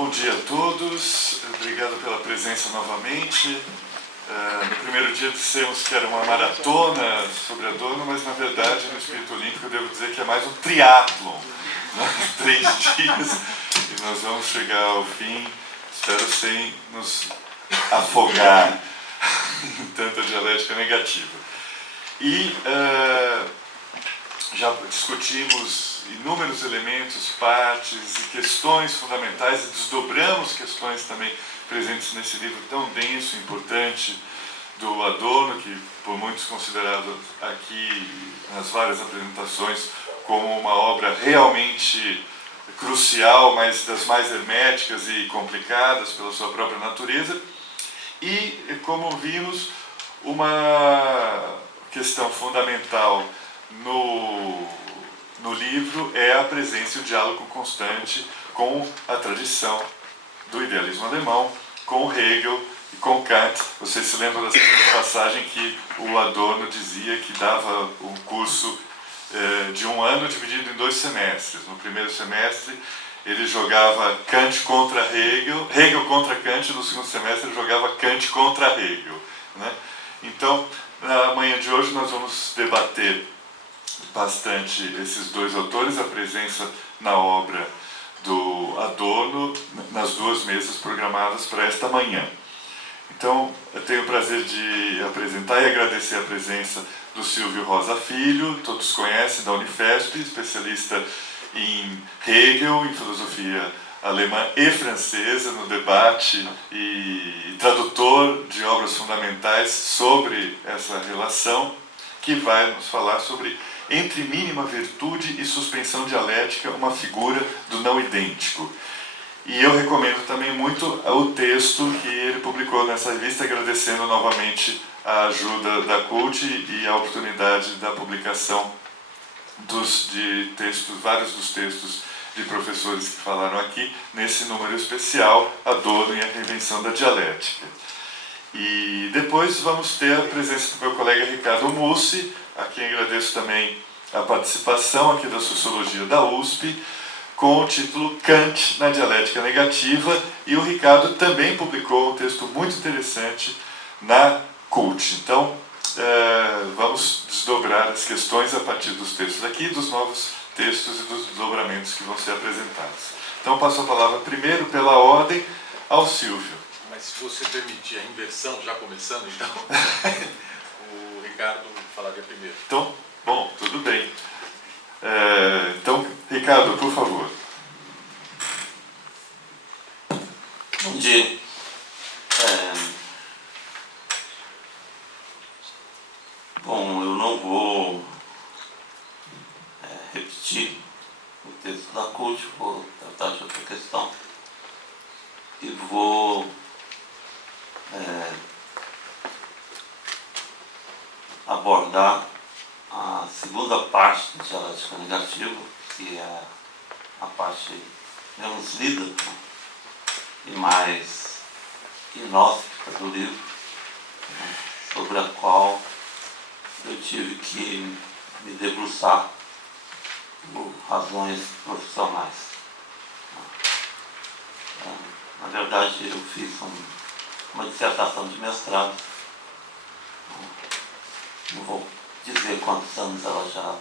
Bom dia a todos, obrigado pela presença novamente. No primeiro dia dissemos que era uma maratona sobre Adorno, mas na verdade no espírito olímpico eu devo dizer que é mais um triatlon, né? 3 dias, e nós vamos chegar ao fim, espero sem nos afogar em tanta dialética negativa. E já discutimos inúmeros elementos, partes e questões fundamentais, e desdobramos questões também presentes nesse livro tão denso e importante do Adorno, que por muitos considerado aqui nas várias apresentações como uma obra realmente crucial, mas das mais herméticas e complicadas pela sua própria natureza. E, como vimos, uma questão fundamental no livro é a presença e o diálogo constante com a tradição do idealismo alemão, com Hegel e com Kant. Vocês se lembram da passagem que o Adorno dizia que dava um curso de um ano dividido em 2 semestres. No primeiro semestre ele jogava Kant contra Hegel, Hegel contra Kant, no segundo semestre ele jogava Kant contra Hegel, né? Então, na manhã de hoje nós vamos debater bastante esses 2 autores, a presença na obra do Adorno nas 2 mesas programadas para esta manhã. Então, eu tenho o prazer de apresentar e agradecer a presença do Silvio Rosa Filho, todos conhecem, da Unifesp, especialista em Hegel, em filosofia alemã e francesa, no debate e tradutor de obras fundamentais sobre essa relação, que vai nos falar sobre Entre Mínima Virtude e Suspensão Dialética, uma figura do não idêntico. E eu recomendo também muito o texto que ele publicou nessa revista, agradecendo novamente a ajuda da CULT e a oportunidade da publicação de textos, vários dos textos de professores que falaram aqui, nesse número especial, Adorno e a Reinvenção da Dialética. E depois vamos ter a presença do meu colega Ricardo Mussi, a quem agradeço também a participação aqui da Sociologia da USP, com o título Kant na Dialética Negativa, e o Ricardo também publicou um texto muito interessante na CULT. Então, vamos desdobrar as questões a partir dos textos aqui, dos novos textos e dos desdobramentos que vão ser apresentados. Então, passo a palavra primeiro, pela ordem, ao Silvio. Mas se você permitir a inversão, já começando, então, o Ricardo falaria primeiro. Então, bom, tudo bem. Então, Ricardo, por favor. Bom dia. Bom, eu não vou repetir o texto da CULT, vou tratar de outra questão e vou abordar a segunda parte da dialética negativa, que é a parte menos lida e mais inóspita do livro, sobre a qual eu tive que me debruçar por razões profissionais. Na verdade, eu fiz uma dissertação de mestrado. Não vou dizer quantos anos ela já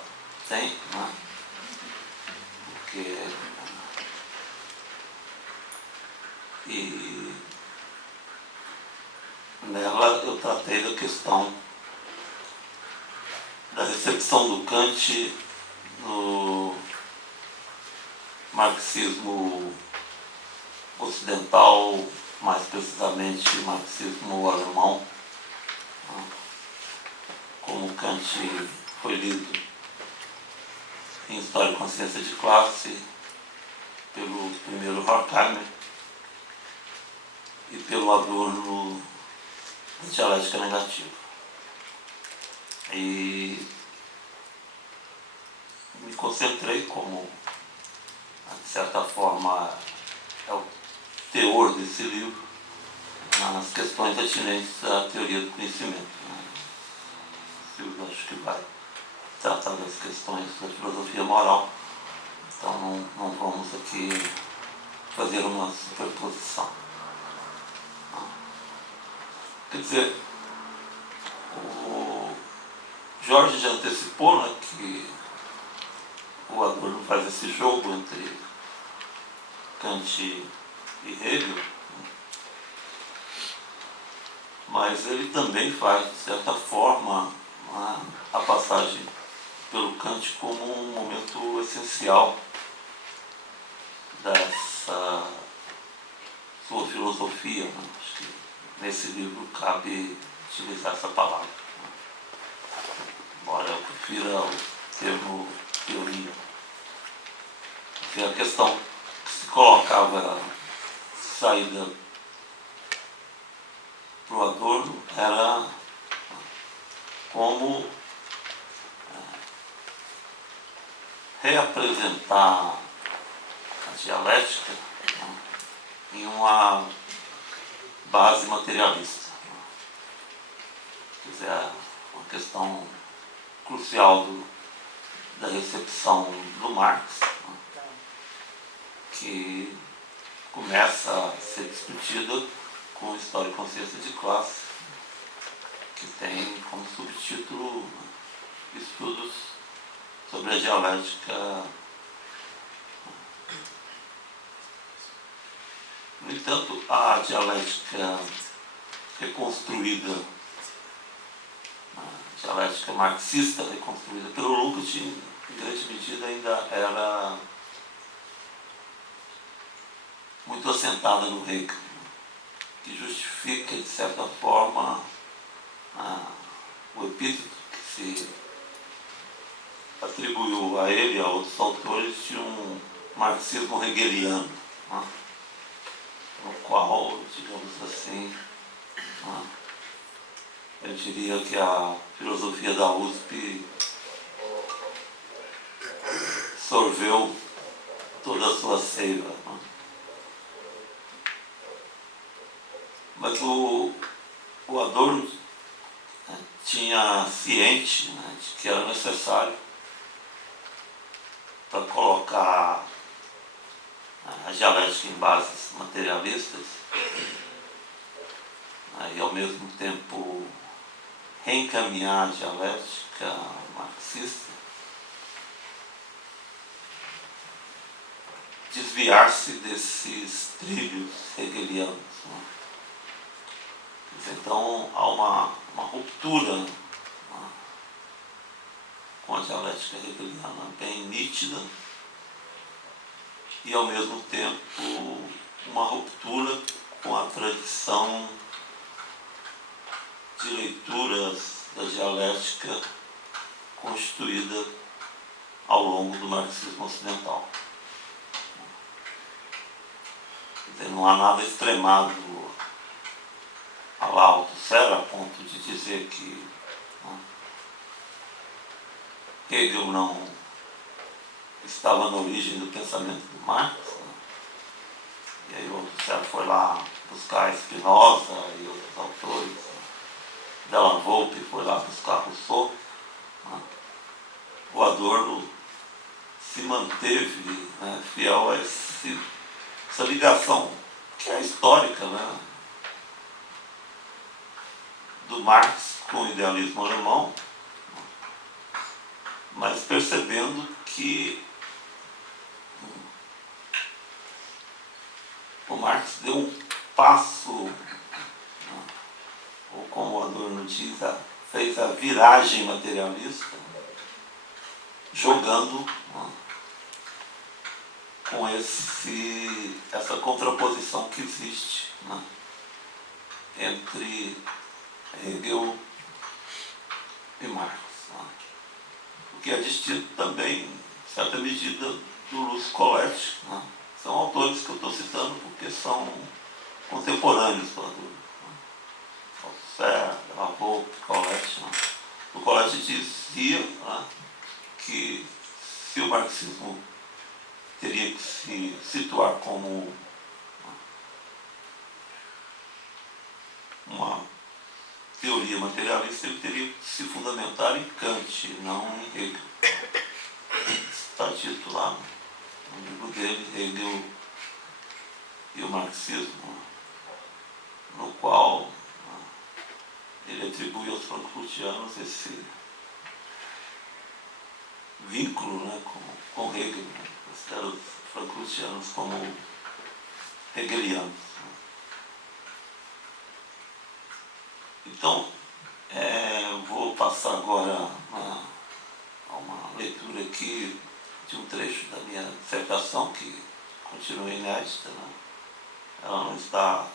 tem, né? Porque e nela eu tratei da questão da recepção do Kant no marxismo ocidental, mais precisamente marxismo alemão, como Kant foi lido em História e Consciência de Classe pelo primeiro Horkheimer e pelo Adorno na Dialética Negativa. E me concentrei, como de certa forma é o teor desse livro, nas questões atinentes à teoria do conhecimento. Eu acho que vai tratar das questões da filosofia moral, então não vamos aqui fazer uma superposição. Quer dizer, o Jorge já antecipou, né, que o Adorno faz esse jogo entre Kant e Hegel, mas ele também faz, de certa forma, a passagem pelo Kant como um momento essencial dessa sua filosofia, né? Acho que nesse livro cabe utilizar essa palavra, né? Embora eu prefira o termo teoria. Porque a questão que se colocava saída para o Adorno era como reapresentar a dialética, né, em uma base materialista. Quer dizer, uma questão crucial da recepção do Marx, né, que começa a ser discutida com História e Consciência de Classe, que tem como subtítulo, né, estudos sobre a dialética. No entanto, a dialética reconstruída, a dialética marxista reconstruída pelo Lukács, em grande medida ainda era muito assentada no Hegel, que justifica, de certa forma, o epíteto que se atribuiu a ele e a outros autores de um marxismo hegeliano, né, no qual, digamos assim, né, eu diria que a filosofia da USP sorveu toda a sua seiva, né. Mas o Adorno, né, tinha ciente, né, de que era necessário para colocar a dialética em bases materialistas, né, e ao mesmo tempo reencaminhar a dialética marxista, desviar-se desses trilhos hegelianos, né. Então há uma ruptura, né, com a dialética hegeliana bem nítida e ao mesmo tempo uma ruptura com a tradição de leituras da dialética constituída ao longo do marxismo ocidental. Quer dizer, não há nada extremado a la Althusser a ponto de dizer que, né, Hegel não estava na origem do pensamento do Marx, né? E aí o Althusser foi lá buscar Spinoza e outros autores, né? Della Volpe foi lá buscar Rousseau, né? O Adorno se manteve, né, fiel a essa ligação que é histórica, né, do Marx com o idealismo alemão, mas percebendo que o Marx deu um passo, né, ou como o Adorno diz, fez a viragem materialista, jogando, né, com essa contraposição que existe, né, entre Hegel e Marx, né, o que é distinto também, em certa medida, do Lucio Colletti, né. São autores que eu estou citando porque são contemporâneos do Adorno, né. Althusser, Della Volpe, Colletti, né. O Colletti dizia, né, que se o marxismo teria que se situar como uma teoria materialista, ele teria que se fundamentar em Kant, não em Hegel. Está dito lá no livro dele, Hegel e o marxismo, no qual ele atribui aos frankfurtianos esse vínculo, né, com Hegel, né, considera os frankfurtianos como hegelianos. Então, eu vou passar agora a uma leitura aqui de um trecho da minha dissertação, que continua inédita, né? Ela não está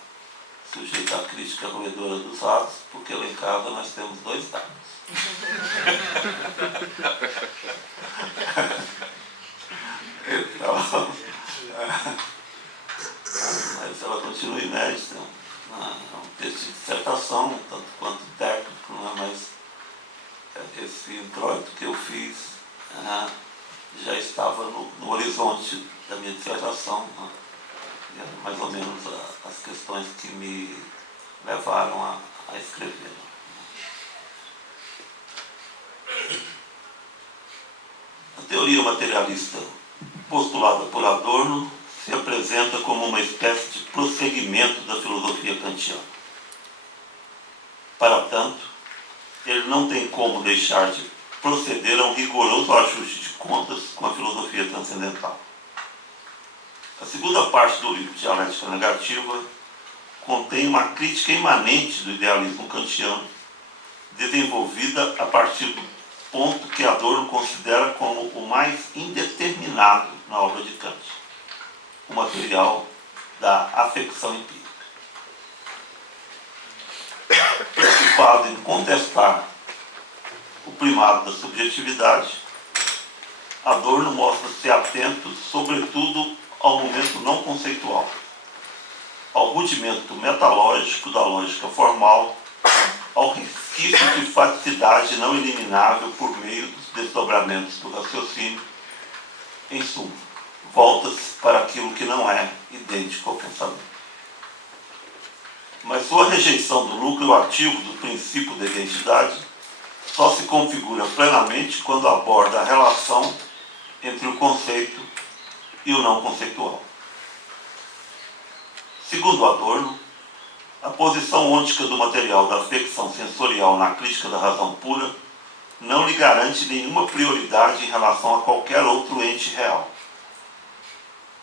sujeita à crítica roedora dos ratos, porque lá em casa nós temos 2 gatos. Então, mas ela continua inédita. É um texto de dissertação, tanto quanto técnico, né? Mas esse introito que eu fiz já estava no horizonte da minha dissertação, né? Mais ou menos as questões que me levaram a escrever. A teoria materialista postulada por Adorno se apresenta como uma espécie de prosseguimento da filosofia kantiana. Para tanto, ele não tem como deixar de proceder a um rigoroso ajuste de contas com a filosofia transcendental. A segunda parte do livro Dialética Negativa contém uma crítica imanente do idealismo kantiano, desenvolvida a partir do ponto que Adorno considera como o mais indeterminado na obra de Kant, o material da afecção empírica. Preocupado em contestar o primado da subjetividade, Adorno mostra-se atento, sobretudo, ao momento não conceitual, ao rudimento metalógico da lógica formal, ao resquício de faticidade não eliminável por meio dos desdobramentos do raciocínio. Em suma, volta-se para aquilo que não é idêntico ao pensamento. Mas sua rejeição do núcleo ativo do princípio da identidade só se configura plenamente quando aborda a relação entre o conceito e o não conceitual. Segundo Adorno, a posição ôntica do material da afecção sensorial na crítica da razão pura não lhe garante nenhuma prioridade em relação a qualquer outro ente real.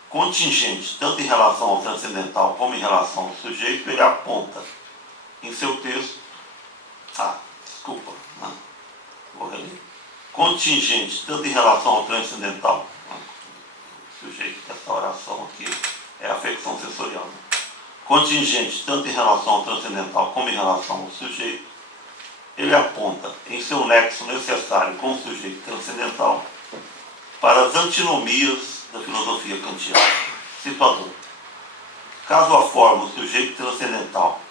Contingente tanto em relação ao transcendental como em relação ao sujeito, ele aponta em seu texto, vou reler. Contingente tanto em relação ao transcendental, o sujeito dessa oração aqui é a afecção sensorial, né? Contingente tanto em relação ao transcendental como em relação ao sujeito, ele aponta em seu nexo necessário com o sujeito transcendental para as antinomias da filosofia kantiana. Cito Adorno: caso a forma, o sujeito transcendental,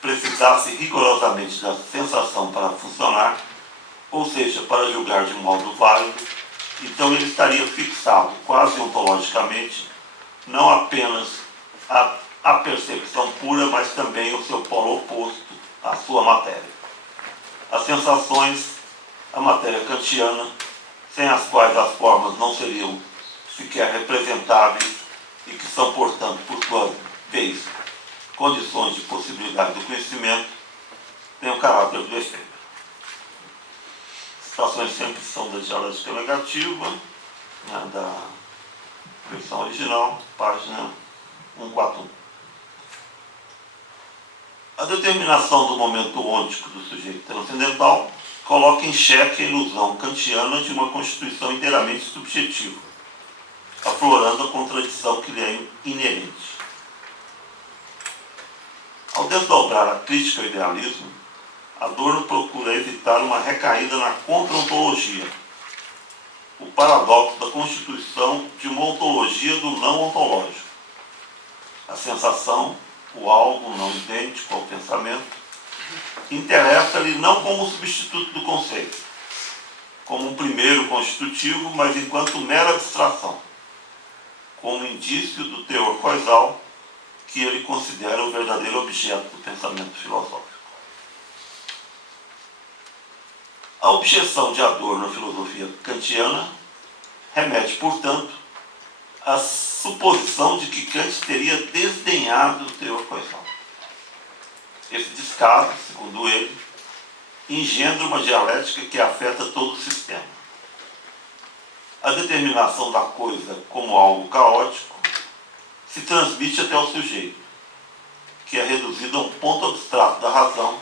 precisasse rigorosamente da sensação para funcionar, ou seja, para julgar de modo válido, então ele estaria fixado, quase ontologicamente, não apenas a percepção pura, mas também o seu polo oposto, a sua matéria. As sensações, a matéria kantiana, sem as quais as formas não seriam sequer representáveis e que são, portanto, por sua vez, condições de possibilidade do conhecimento, têm o caráter do efeito. Citações sempre são da Dialética Negativa, né, da versão original, página 141. A determinação do momento ôntico do sujeito transcendental coloca em xeque a ilusão kantiana de uma constituição inteiramente subjetiva, aflorando a contradição que lhe é inerente. Ao desdobrar a crítica ao idealismo, Adorno procura evitar uma recaída na contra-ontologia, o paradoxo da constituição de uma ontologia do não ontológico. A sensação, o algo não idêntico ao pensamento, interessa-lhe não como substituto do conceito, como um primeiro constitutivo, mas enquanto mera abstração, como indício do teor causal que ele considera o verdadeiro objeto do pensamento filosófico. A objeção de Adorno à filosofia kantiana remete, portanto, às suposição de que Kant teria desdenhado o teor coesal. Esse descaso, segundo ele, engendra uma dialética que afeta todo o sistema. A determinação da coisa como algo caótico se transmite até o sujeito, que é reduzido a um ponto abstrato da razão,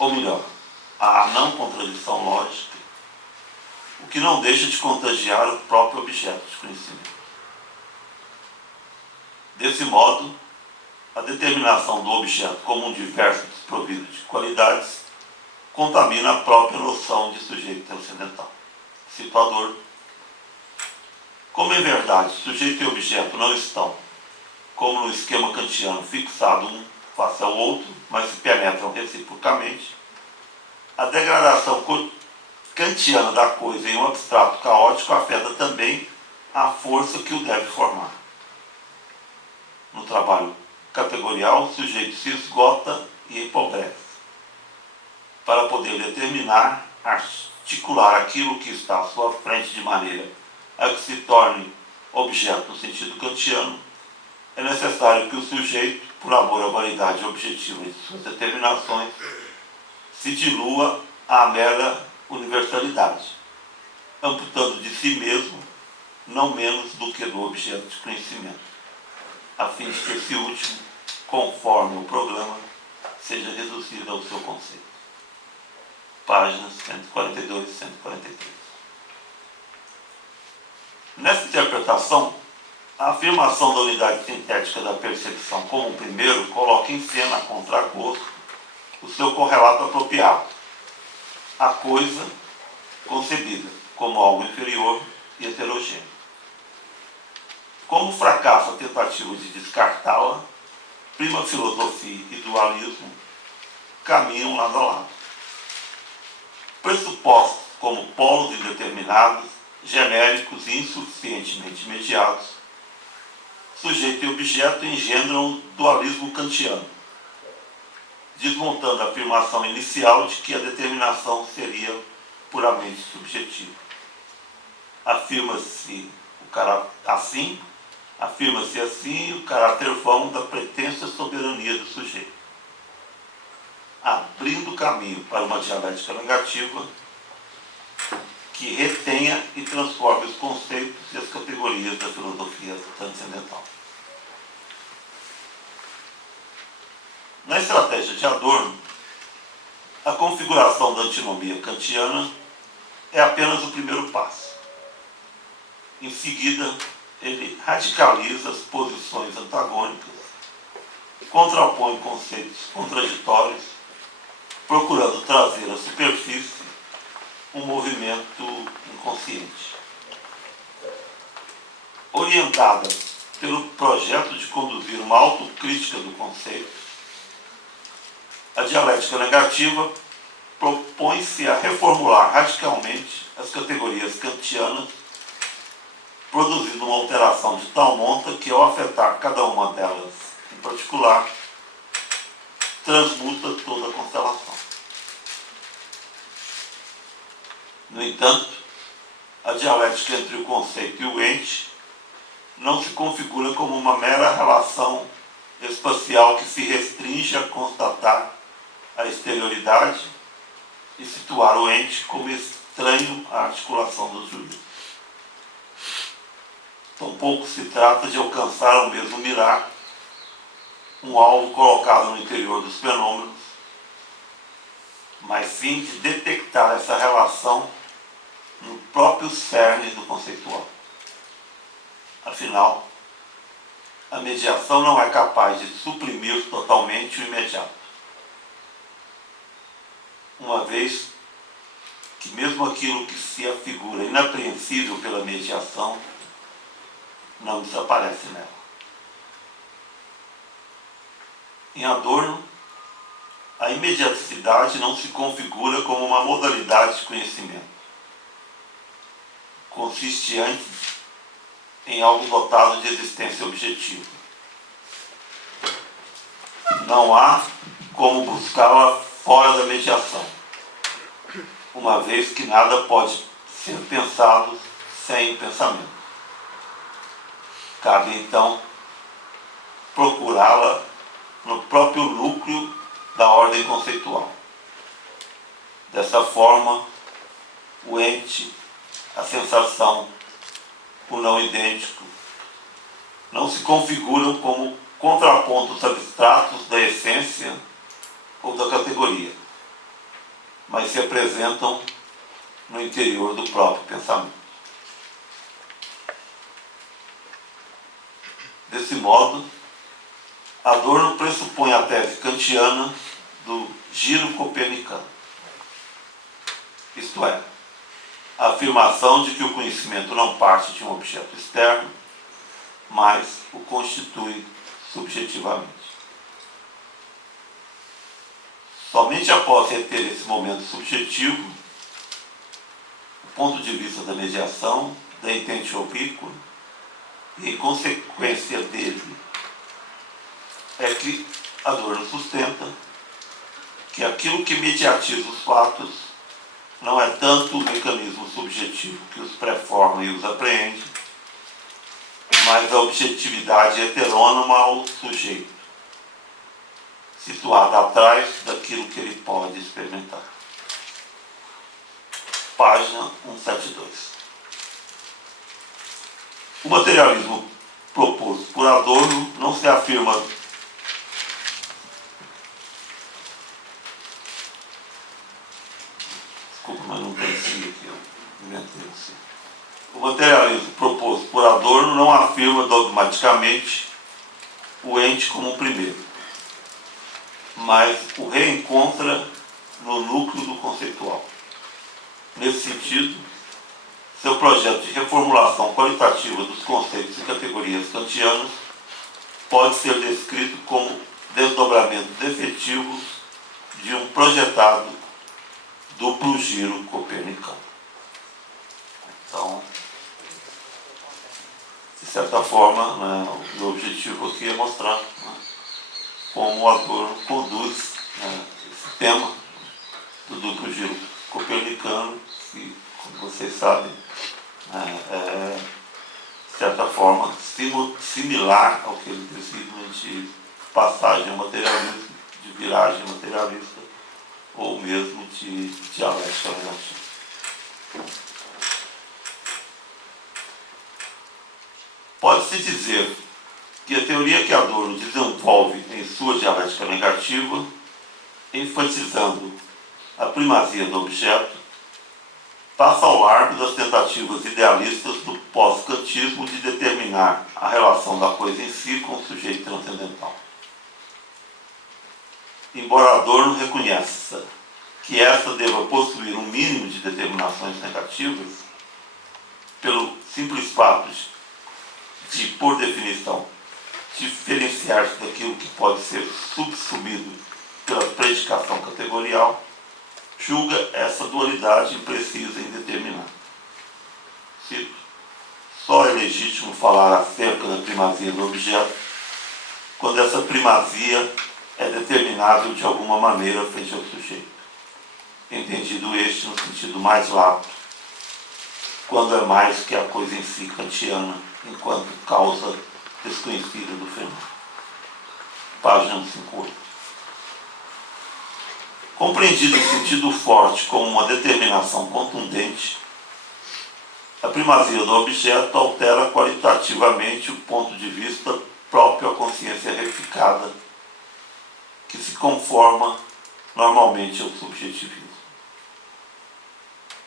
ou melhor, à não contradição lógica, o que não deixa de contagiar o próprio objeto de conhecimento. Desse modo, a determinação do objeto como um diverso desprovido de qualidades contamina a própria noção de sujeito transcendental. Situador. Como em verdade sujeito e objeto não estão, como no esquema kantiano, fixado um face ao outro, mas se penetram reciprocamente, a degradação kantiana da coisa em um abstrato caótico afeta também a força que o deve formar. No trabalho categorial, o sujeito se esgota e empobrece, para poder determinar, articular aquilo que está à sua frente de maneira a que se torne objeto no sentido kantiano. É necessário que o sujeito, por amor à validade objetiva de suas determinações, se dilua à mera universalidade, amputando de si mesmo não menos do que do objeto de conhecimento, a fim de que esse último, conforme o programa, seja reduzido ao seu conceito. Páginas 142 e 143. Nessa interpretação, a afirmação da unidade sintética da percepção como um primeiro coloca em cena, a contragosto, o seu correlato apropriado, a coisa concebida como algo inferior e heterogêneo. Como fracassa a tentativa de descartá-la, prima filosofia e dualismo caminham lado a lado. Pressupostos como polos indeterminados, genéricos e insuficientemente imediatos, sujeito e objeto engendram o dualismo kantiano, desmontando a afirmação inicial de que a determinação seria puramente subjetiva. Afirma-se assim o caráter vão da pretensa soberania do sujeito, abrindo caminho para uma dialética negativa que retenha e transforme os conceitos e as categorias da filosofia transcendental. Na estratégia de Adorno, a configuração da antinomia kantiana é apenas o primeiro passo. Em seguida, ele radicaliza as posições antagônicas, contrapõe conceitos contraditórios, procurando trazer à superfície um movimento inconsciente. Orientada pelo projeto de conduzir uma autocrítica do conceito, a dialética negativa propõe-se a reformular radicalmente as categorias kantianas, produzindo uma alteração de tal monta que, ao afetar cada uma delas em particular, transmuta toda a constelação. No entanto, a dialética entre o conceito e o ente não se configura como uma mera relação espacial que se restringe a constatar a exterioridade e situar o ente como estranho à articulação dos juízos. Tampouco se trata de alcançar ao mesmo mirar um alvo colocado no interior dos fenômenos, mas sim de detectar essa relação no próprio cerne do conceitual. Afinal, a mediação não é capaz de suprimir totalmente o imediato, uma vez que mesmo aquilo que se afigura inapreensível pela mediação não desaparece nela. Em Adorno, a imediaticidade não se configura como uma modalidade de conhecimento. Consiste antes em algo dotado de existência objetiva. Não há como buscá-la fora da mediação, uma vez que nada pode ser pensado sem pensamento. Cabe, então, procurá-la no próprio núcleo da ordem conceitual. Dessa forma, o ente, a sensação, o não idêntico, não se configuram como contrapontos abstratos da essência ou da categoria, mas se apresentam no interior do próprio pensamento. Desse modo, Adorno pressupõe a tese kantiana do giro copernicano, isto é, a afirmação de que o conhecimento não parte de um objeto externo, mas o constitui subjetivamente. Somente após reter esse momento subjetivo, o ponto de vista da mediação, da intente oblíqua, e em consequência dele, é que Adorno sustenta que aquilo que mediatiza os fatos não é tanto o mecanismo subjetivo que os preforma e os apreende, mas a objetividade heterônoma ao sujeito, situada atrás daquilo que ele pode experimentar. Página 172. O materialismo proposto por Adorno não se afirma mas não tem si aqui, eu inventei assim. O materialismo proposto por Adorno não afirma dogmaticamente o ente como o primeiro, mas o reencontra no núcleo do conceitual. Nesse sentido, seu projeto de reformulação qualitativa dos conceitos e categorias kantianos pode ser descrito como desdobramentos efetivos de um projetado duplo giro copernicano. Então, de certa forma, né, o meu objetivo aqui é mostrar, né, como o Adorno conduz, né, esse tema do duplo giro copernicano, que, como vocês sabem, é, de certa forma, similar ao que ele designa de passagem ao materialismo, de viragem materialista, ou mesmo de dialética negativa. Pode-se dizer que a teoria que Adorno desenvolve em sua dialética negativa, enfatizando a primazia do objeto, passa ao largo das tentativas idealistas do pós-kantismo de determinar a relação da coisa em si com o sujeito transcendental. Embora Adorno reconheça que esta deva possuir um mínimo de determinações negativas, pelo simples fato de, por definição, diferenciar-se daquilo que pode ser subsumido pela predicação categorial, julga essa dualidade imprecisa em determinar. Cito: só é legítimo falar acerca da primazia do objeto quando essa primazia é determinável de alguma maneira frente ao sujeito, entendido este no sentido mais lato, quando é mais que a coisa em si kantiana, enquanto causa desconhecida do fenômeno. Página 158. Compreendido em sentido forte como uma determinação contundente, a primazia do objeto altera qualitativamente o ponto de vista próprio à consciência reificada, que se conforma normalmente ao subjetivismo.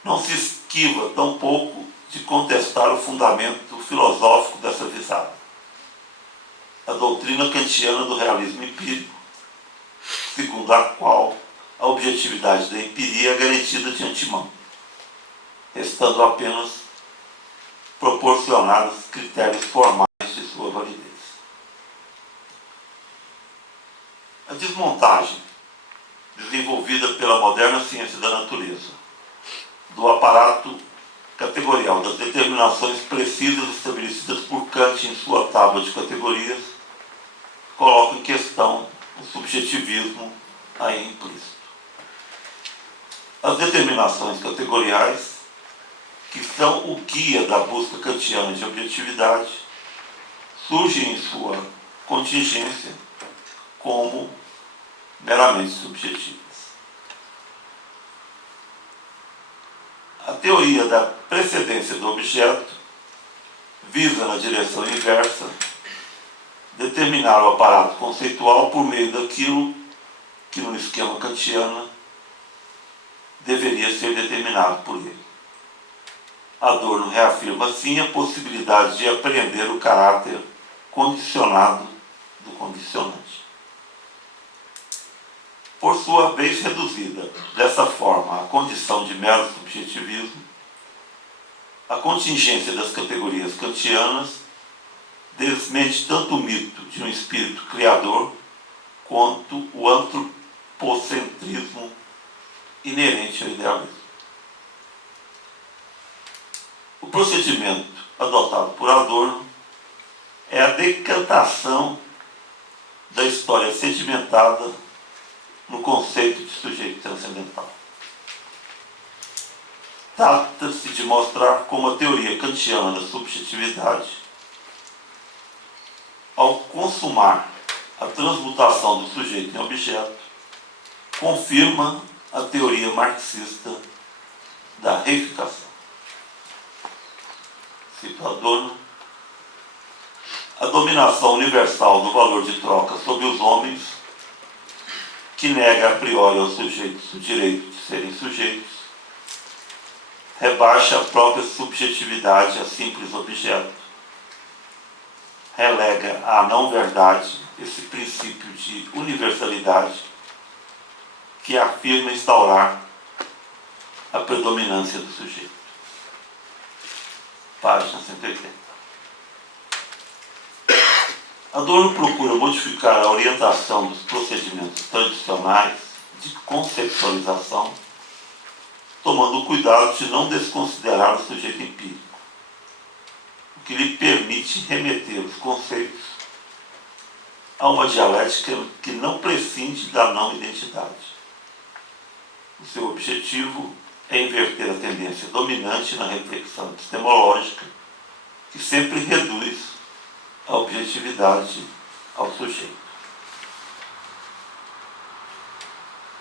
Não se esquiva tampouco de contestar o fundamento filosófico dessa visada, a doutrina kantiana do realismo empírico, segundo a qual a objetividade da empiria é garantida de antemão, restando apenas proporcionar os critérios formais de sua validez. A desmontagem desenvolvida pela moderna ciência da natureza do aparato categorial das determinações precisas estabelecidas por Kant em sua tábua de categorias coloca em questão o subjetivismo aí implícito. As determinações categoriais, que são o guia da busca kantiana de objetividade, surgem em sua contingência como meramente subjetivas. A teoria da precedência do objeto visa, na direção inversa, determinar o aparato conceitual por meio daquilo que, no esquema kantiano, deveria ser determinado por ele. Adorno reafirma, assim, a possibilidade de apreender o caráter condicionado do condicionante. Por sua vez reduzida, dessa forma, à condição de mero subjetivismo, a contingência das categorias kantianas desmente tanto o mito de um espírito criador quanto o antropocentrismo inerente ao idealismo. O procedimento adotado por Adorno é a decantação da história sedimentada no conceito de sujeito transcendental. Trata-se de mostrar como a teoria kantiana da subjetividade, ao consumar a transmutação do sujeito em objeto, confirma a teoria marxista da reificação. Cito Adorno: a dominação universal do valor de troca sobre os homens, que nega a priori aos sujeitos o direito de serem sujeitos, rebaixa a própria subjetividade a simples objeto, relega à não-verdade esse princípio de universalidade que afirma instaurar a predominância do sujeito. Página 180. Adorno procura modificar a orientação dos procedimentos tradicionais de conceptualização, tomando o cuidado de não desconsiderar o sujeito empírico, o que lhe permite remeter os conceitos a uma dialética que não prescinde da não-identidade. O seu objetivo é inverter a tendência dominante na reflexão epistemológica, que sempre reduz a objetividade ao sujeito.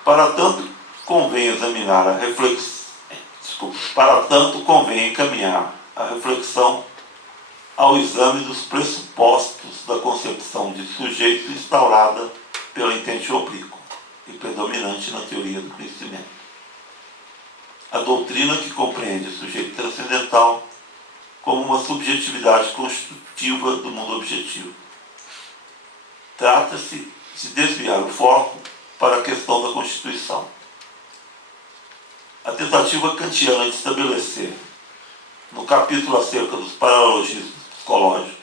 Para tanto, convém encaminhar a reflexão ao exame dos pressupostos da concepção de sujeito instaurada pela intente oblíqua e predominante na teoria do conhecimento. A doutrina que compreende o sujeito transcendental como uma subjetividade constitutiva do mundo objetivo. Trata-se de desviar o foco para a questão da Constituição. A tentativa kantiana de estabelecer, no capítulo acerca dos paralogismos psicológicos,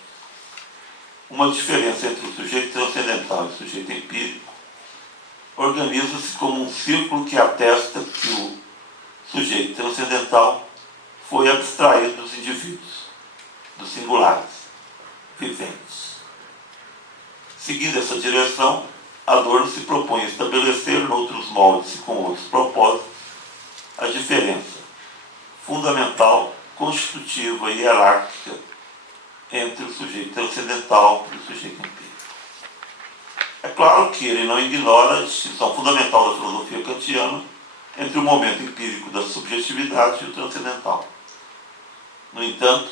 uma diferença entre o sujeito transcendental e o sujeito empírico, organiza-se como um círculo que atesta que o sujeito transcendental foi abstraído dos indivíduos, dos singulares, viventes. Seguindo essa direção, Adorno se propõe a estabelecer, noutros moldes e com outros propósitos, a diferença fundamental, constitutiva e hierárquica entre o sujeito transcendental e o sujeito empírico. É claro que ele não ignora a distinção fundamental da filosofia kantiana entre o momento empírico da subjetividade e o transcendental. No entanto,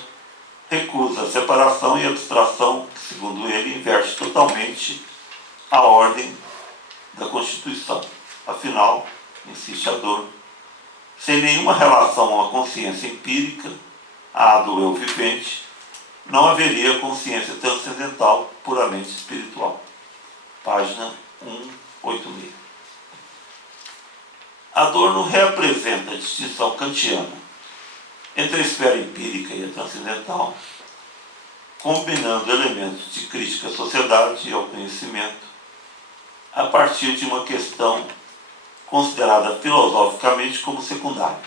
recusa a separação e abstração que, segundo ele, inverte totalmente a ordem da Constituição. Afinal, insiste Adorno, sem nenhuma relação à consciência empírica, à do eu vivente, não haveria consciência transcendental puramente espiritual. Página 186. Adorno reapresenta a distinção kantiana entre a esfera empírica e a transcendental, combinando elementos de crítica à sociedade e ao conhecimento, a partir de uma questão considerada filosoficamente como secundária: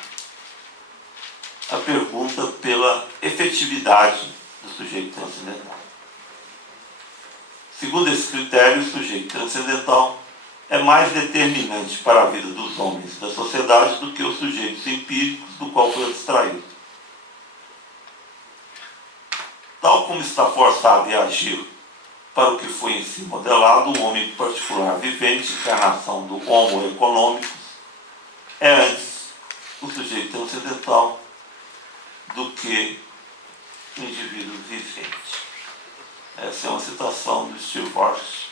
a pergunta pela efetividade do sujeito transcendental. Segundo esse critério, o sujeito transcendental é mais determinante para a vida dos homens e da sociedade do que os sujeitos empíricos do qual foi abstraído. Tal como está forçado a agir para o que foi em si modelado, o homem particular vivente, encarnação do Homo econômicos, é antes o sujeito transcendental do que o indivíduo vivente. Essa é uma citação do Steve Forst,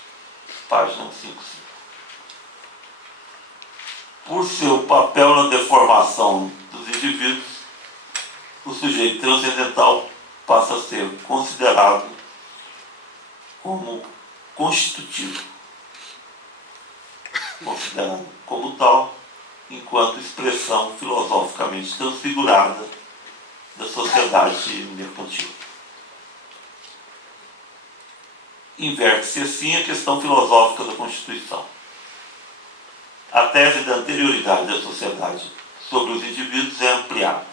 página 55. Por seu papel na deformação dos indivíduos, o sujeito transcendental passa a ser considerado como constitutivo, considerado como tal, enquanto expressão filosoficamente transfigurada da sociedade mercantil. Inverte-se assim a questão filosófica da Constituição. A tese da anterioridade da sociedade sobre os indivíduos é ampliada.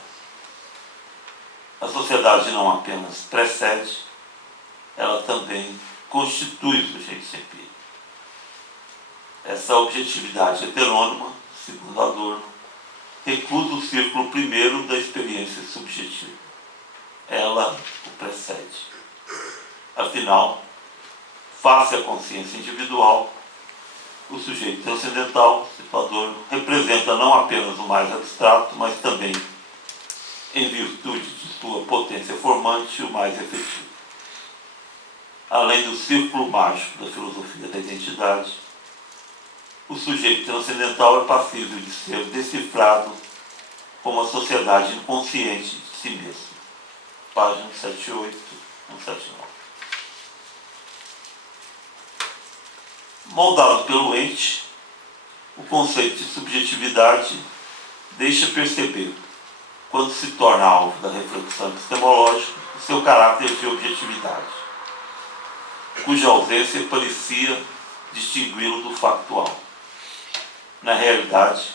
A sociedade não apenas precede, ela também constitui o sujeito sem perigo. Essa objetividade heterônima, segundo Adorno, recusa o círculo primeiro da experiência subjetiva. Ela o precede. Afinal, face à consciência individual, o sujeito transcendental, cito Adorno, representa não apenas o mais abstrato, mas também, em virtude de sua potência formante, o mais efetivo. Além do círculo mágico da filosofia da identidade, o sujeito transcendental é passível de ser decifrado como a sociedade inconsciente de si mesmo. Página 178, 179. Moldado pelo ente, o conceito de subjetividade deixa perceber, quando se torna alvo da reflexão epistemológica, o seu caráter de objetividade, cuja ausência parecia distingui-lo do factual. Na realidade,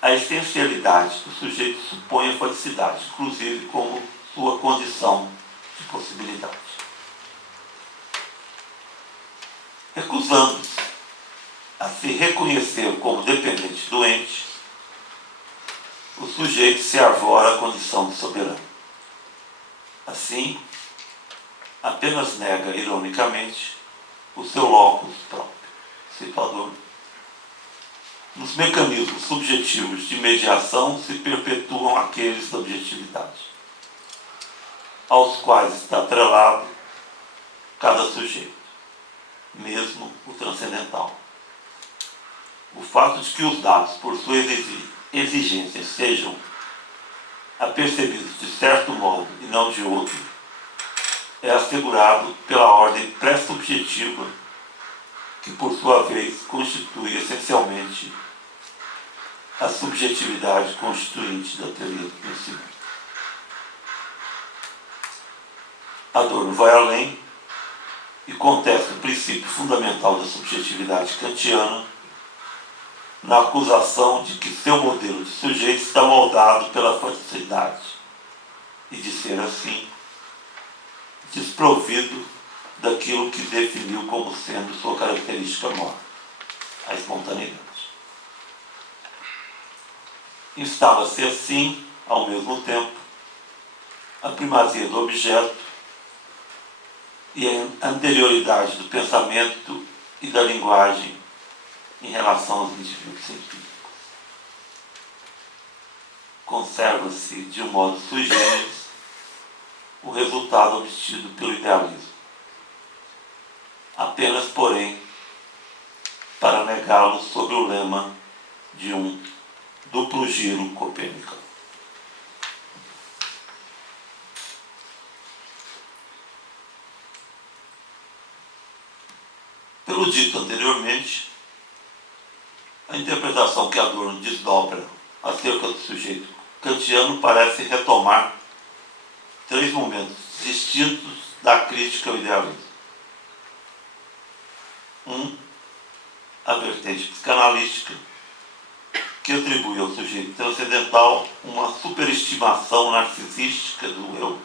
a essencialidade do sujeito supõe a faticidade, inclusive como sua condição de possibilidade. Recusando-se a se reconhecer como dependente do ente, o sujeito se arvora à condição de soberano. Assim, apenas nega, ironicamente, o seu locus próprio. Cito Adorno. Nos mecanismos subjetivos de mediação se perpetuam aqueles da objetividade, aos quais está atrelado cada sujeito, mesmo o transcendental. O fato de que os dados, por sua exigência, sejam apercebidos de certo modo e não de outro, é assegurado pela ordem pré-subjetiva, que por sua vez constitui essencialmente a subjetividade constituinte da teoria do conhecimento. Adorno vai além e contesta o princípio fundamental da subjetividade kantiana na acusação de que seu modelo de sujeito está moldado pela faticidade e, de ser assim, desprovido daquilo que definiu como sendo sua característica maior, a espontaneidade. Instala-se assim, ao mesmo tempo, a primazia do objeto e a anterioridade do pensamento e da linguagem em relação aos indivíduos científicos. Conserva-se, de um modo sui generis, o resultado obtido pelo idealismo. Apenas, porém, para negá-lo sob o lema de um duplo giro copernicano. Pelo dito anteriormente, a interpretação que Adorno desdobra acerca do sujeito kantiano parece retomar três momentos distintos da crítica ao idealismo. A vertente psicanalística, que atribui ao sujeito transcendental uma superestimação narcisística do eu,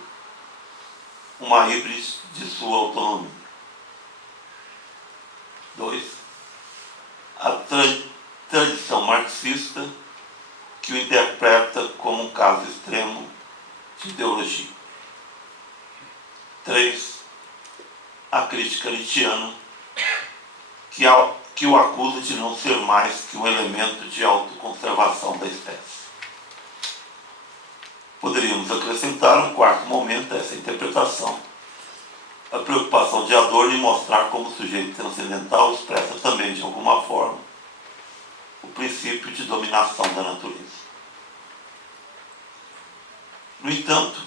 uma híbris de sua autonomia. 2. A tradição marxista, que o interpreta como um caso extremo de ideologia. 3. A crítica Nietzscheana, que o acusa de não ser mais que um elemento de autoconservação da espécie. Poderíamos acrescentar um quarto momento a essa interpretação, a preocupação de Adorno em mostrar como o sujeito transcendental expressa também, de alguma forma, o princípio de dominação da natureza. No entanto,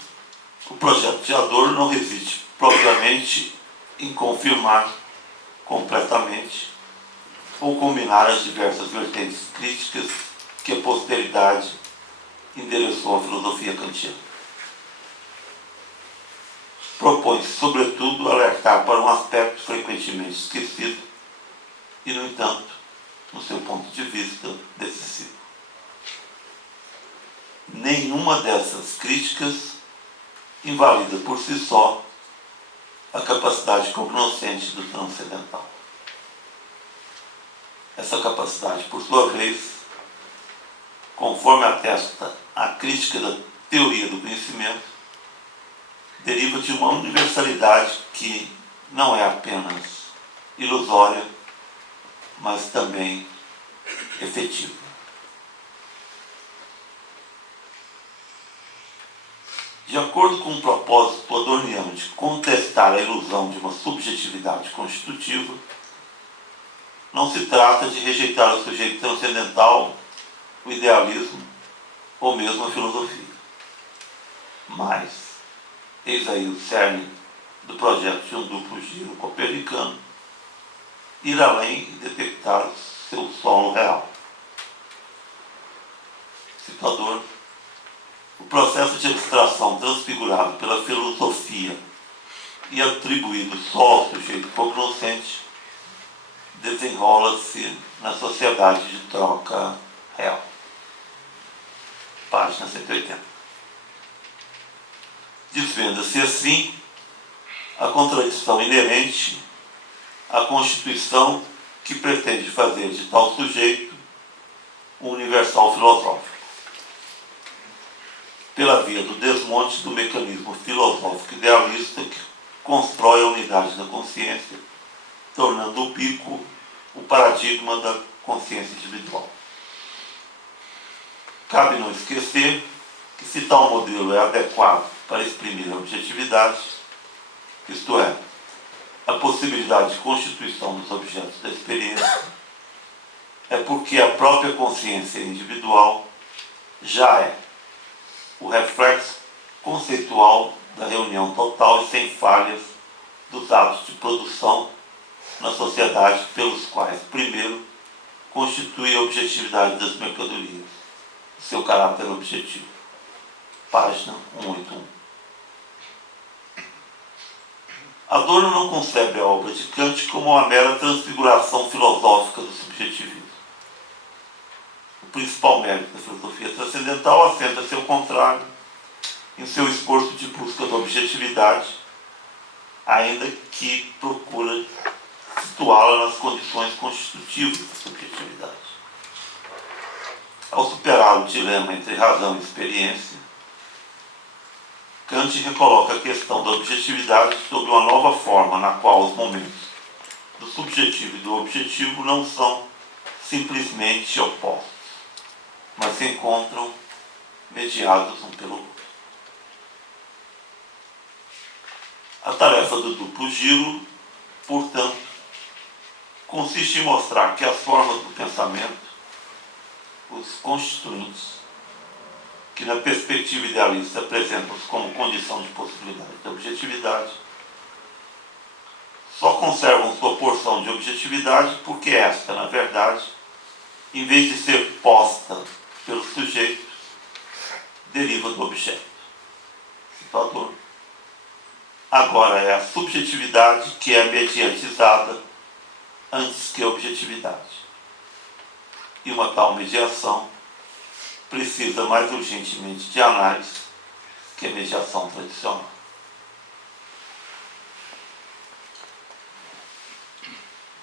o projeto de Adorno não reside propriamente em confirmar completamente ou combinar as diversas vertentes críticas que a posteridade endereçou à filosofia kantiana. Propõe-se, sobretudo, alertar para um aspecto frequentemente esquecido e, no entanto, no seu ponto de vista, decisivo. Nenhuma dessas críticas invalida por si só a capacidade cognoscente do transcendental. Essa capacidade, por sua vez, conforme atesta a crítica da teoria do conhecimento, deriva de uma universalidade que não é apenas ilusória, mas também efetiva. De acordo com o propósito adorniano de contestar a ilusão de uma subjetividade constitutiva, não se trata de rejeitar o sujeito transcendental, o idealismo ou mesmo a filosofia. Mas, eis aí o cerne do projeto de um duplo giro copernicano, ir além e detectar o seu solo real. Citador, o processo de abstração transfigurado pela filosofia e atribuído só ao sujeito cognoscente desenrola-se na sociedade de troca real. Página 180. Desvenda-se assim a contradição inerente à constituição que pretende fazer de tal sujeito um universal filosófico, pela via do desmonte do mecanismo filosófico idealista que constrói a unidade da consciência, tornando o bico o paradigma da consciência individual. Cabe não esquecer que, se tal modelo é adequado para exprimir a objetividade, isto é, a possibilidade de constituição dos objetos da experiência, é porque a própria consciência individual já é o reflexo conceitual da reunião total e sem falhas dos atos de produção na sociedade pelos quais, primeiro, constitui a objetividade das mercadorias, seu caráter objetivo. Página 181. Adorno não concebe a obra de Kant como uma mera transfiguração filosófica do subjetivismo. O principal mérito da filosofia transcendental assenta-se, ao contrário, em seu esforço de busca da objetividade, ainda que procura situá-la nas condições constitutivas da subjetividade. Ao superar o dilema entre razão e experiência, Kant recoloca a questão da objetividade sob uma nova forma, na qual os momentos do subjetivo e do objetivo não são simplesmente opostos, mas se encontram mediados um pelo outro. A tarefa do duplo giro, portanto, consiste em mostrar que as formas do pensamento, os constituintes, que na perspectiva idealista apresentam-se como condição de possibilidade da objetividade, só conservam sua porção de objetividade porque esta, na verdade, em vez de ser posta pelo sujeito, deriva do objeto. Citador. Agora é a subjetividade que é mediatizada antes que a objetividade. E uma tal mediação precisa mais urgentemente de análise que a mediação tradicional.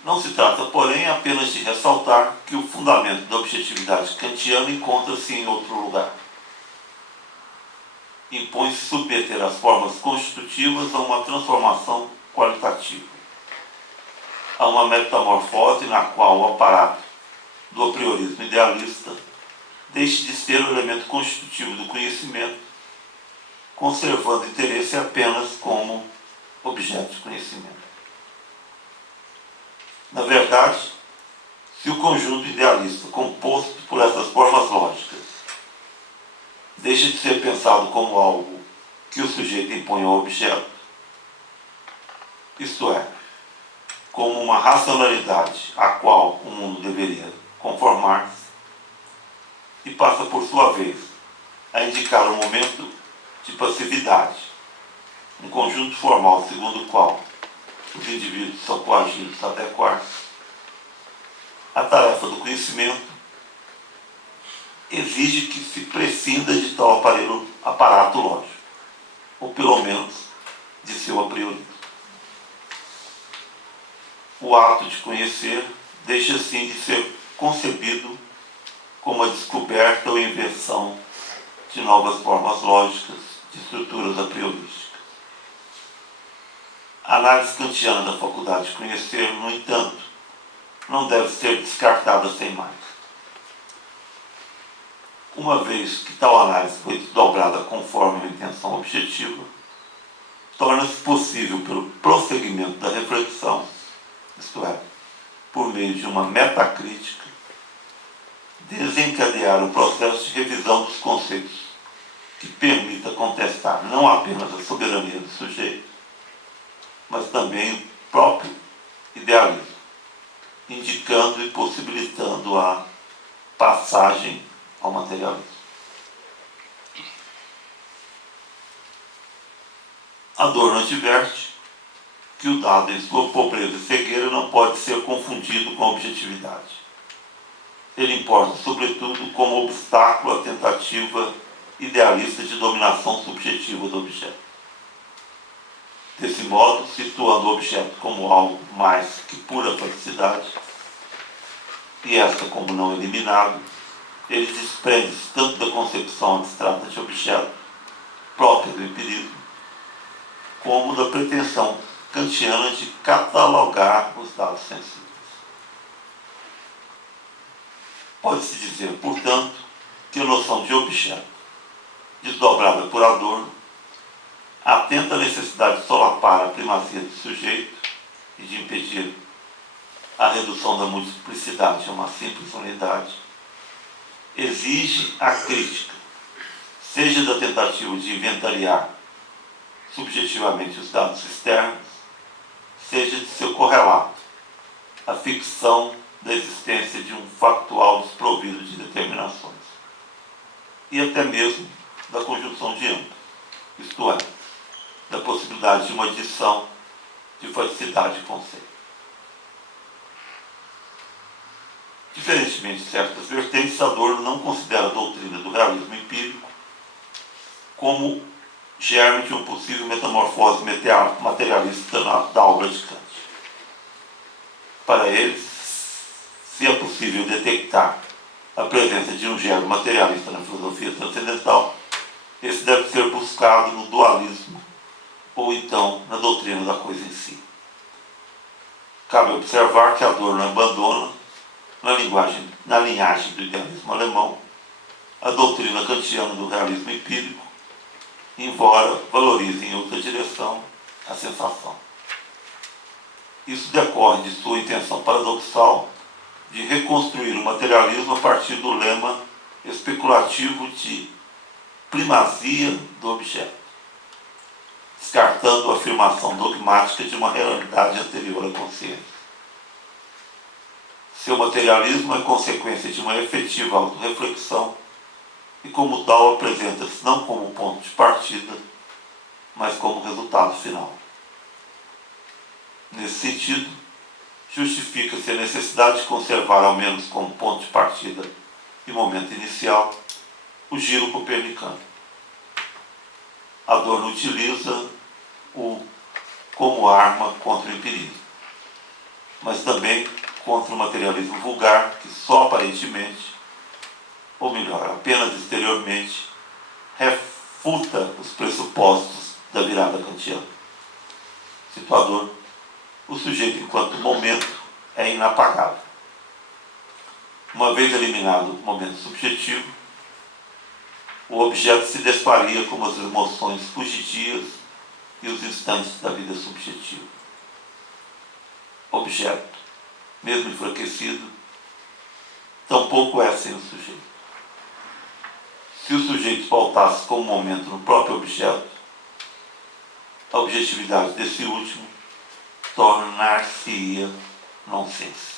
Não se trata, porém, apenas de ressaltar que o fundamento da objetividade kantiana encontra-se em outro lugar. impõe-se submeter as formas constitutivas a uma transformação qualitativa, a uma metamorfose na qual o aparato do apriorismo idealista deixe de ser o elemento constitutivo do conhecimento, conservando interesse apenas como objeto de conhecimento. Na verdade, se o conjunto idealista composto por essas formas lógicas deixa de ser pensado como algo que o sujeito impõe ao objeto, isto é, como uma racionalidade à qual o mundo deveria conformar-se, e passa por sua vez a indicar um momento de passividade, um conjunto formal segundo o qual os indivíduos são coagidos a adequar-se, a tarefa do conhecimento exige que se prescinda de tal aparato lógico, ou pelo menos de seu apriorismo. O ato de conhecer deixa assim de ser concebido como a descoberta ou invenção de novas formas lógicas de estruturas apriorísticas. A análise kantiana da faculdade de conhecer, no entanto, não deve ser descartada sem mais. Uma vez que tal análise foi desdobrada conforme a intenção objetiva, torna-se possível, pelo prosseguimento da reflexão, isto é, por meio de uma metacrítica, desencadear um processo de revisão dos conceitos que permita contestar não apenas a soberania do sujeito, mas também o próprio idealismo, indicando e possibilitando a passagem ao materialismo. Adorno adverte que o dado em sua pobreza e cegueira não pode ser confundido com a objetividade. Ele importa, sobretudo, como obstáculo à tentativa idealista de dominação subjetiva do objeto. Desse modo, situando o objeto como algo mais que pura felicidade, e esta como não eliminável, ele desprende-se tanto da concepção abstrata de objeto, própria do empirismo, como da pretensão kantiana de catalogar os dados sensíveis. Pode-se dizer, portanto, que a noção de objeto, desdobrada por Adorno, atenta à necessidade de solapar a primazia do sujeito e de impedir a redução da multiplicidade a uma simples unidade, exige a crítica, seja da tentativa de inventariar subjetivamente os dados externos, seja de seu correlato, a ficção da existência de um factual desprovido de determinações, e até mesmo da conjunção de ambos, isto é, da possibilidade de uma adição de faticidade de conceito. Diferentemente de certas vertentes, Adorno não considera a doutrina do realismo empírico como germe de uma possível metamorfose materialista da obra de Kant. Para ele, se é possível detectar a presença de um germe materialista na filosofia transcendental, esse deve ser buscado no dualismo ou então na doutrina da coisa em si. Cabe observar que Adorno abandona, na linhagem do idealismo alemão, a doutrina kantiana do realismo empírico, embora valorize em outra direção a sensação. Isso decorre de sua intenção paradoxal de reconstruir o materialismo a partir do lema especulativo de primazia do objeto, descartando a afirmação dogmática de uma realidade anterior à consciência. Seu materialismo é consequência de uma efetiva autorreflexão e, como tal, apresenta-se não como ponto de partida, mas como resultado final. Nesse sentido, justifica-se a necessidade de conservar, ao menos como ponto de partida e momento inicial, o giro copernicano. Adorno utiliza-o como arma contra o empirismo, mas também contra o materialismo vulgar que só aparentemente, ou melhor, apenas exteriormente, refuta os pressupostos da virada kantiana. Situador, o sujeito enquanto momento é inapagável. Uma vez eliminado o momento subjetivo, o objeto se desfaria como as emoções fugidias e os instantes da vida subjetiva. Objeto, mesmo enfraquecido, tampouco é sem o sujeito. Se o sujeito faltasse como momento no próprio objeto, a objetividade desse último tornar-se-ia nonsense.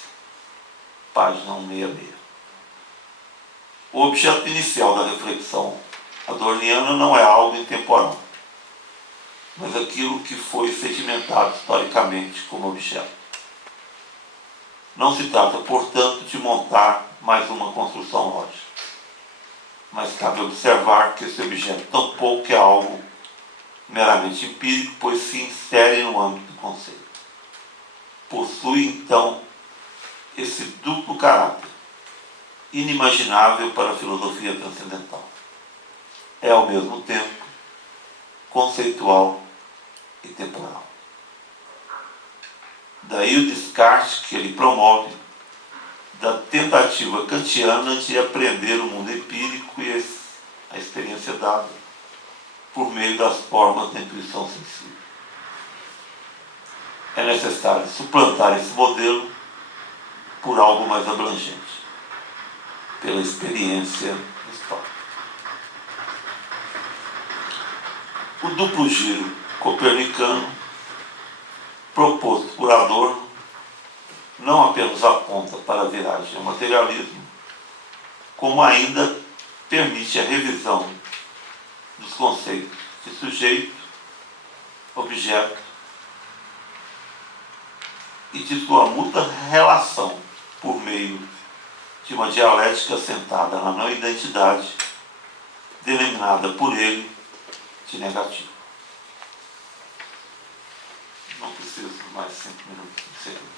Página 166. O objeto inicial da reflexão adorniana não é algo intemporal, mas aquilo que foi sedimentado historicamente como objeto. Não se trata, portanto, de montar mais uma construção lógica, mas cabe observar que esse objeto tampouco é algo meramente empírico, pois se insere no âmbito do conceito. Possui, então, esse duplo caráter, inimaginável para a filosofia transcendental. É, ao mesmo tempo, conceitual e temporal. Daí o descarte que ele promove da tentativa kantiana de apreender o mundo empírico e a experiência dada por meio das formas da intuição sensível. É necessário suplantar esse modelo por algo mais abrangente, pela experiência histórica. O duplo giro copernicano, proposto por Adorno, não apenas aponta para a viragem ao materialismo, como ainda permite a revisão dos conceitos de sujeito, objeto e de sua mútua relação por meio de uma dialética assentada na não identidade, denominada por ele de negativo. Não preciso mais 5 minutos de segundo.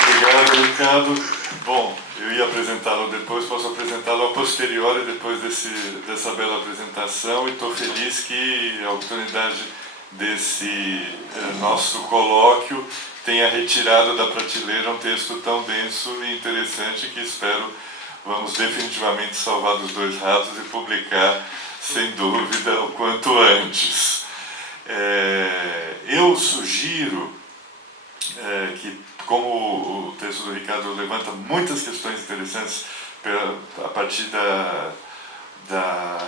Obrigado, Ricardo. Bom, eu ia apresentá-lo depois, posso apresentá-lo a posteriori depois dessa bela apresentação, e estou feliz que a oportunidade desse nosso colóquio tenha retirado da prateleira um texto tão denso e interessante que espero vamos definitivamente salvar dos dois ratos e publicar, sem dúvida, o quanto antes. Eu sugiro que, como o texto do Ricardo levanta muitas questões interessantes a partir da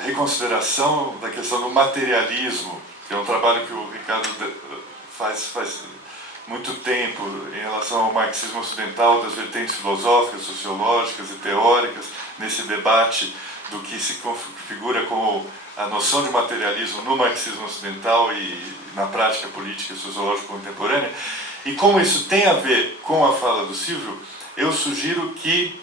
reconsideração da questão do materialismo, que é um trabalho que o Ricardo faz muito tempo em relação ao marxismo ocidental, das vertentes filosóficas, sociológicas e teóricas, nesse debate do que se configura como a noção de materialismo no marxismo ocidental e na prática política e sociológica contemporânea. E como isso tem a ver com a fala do Silvio, eu sugiro que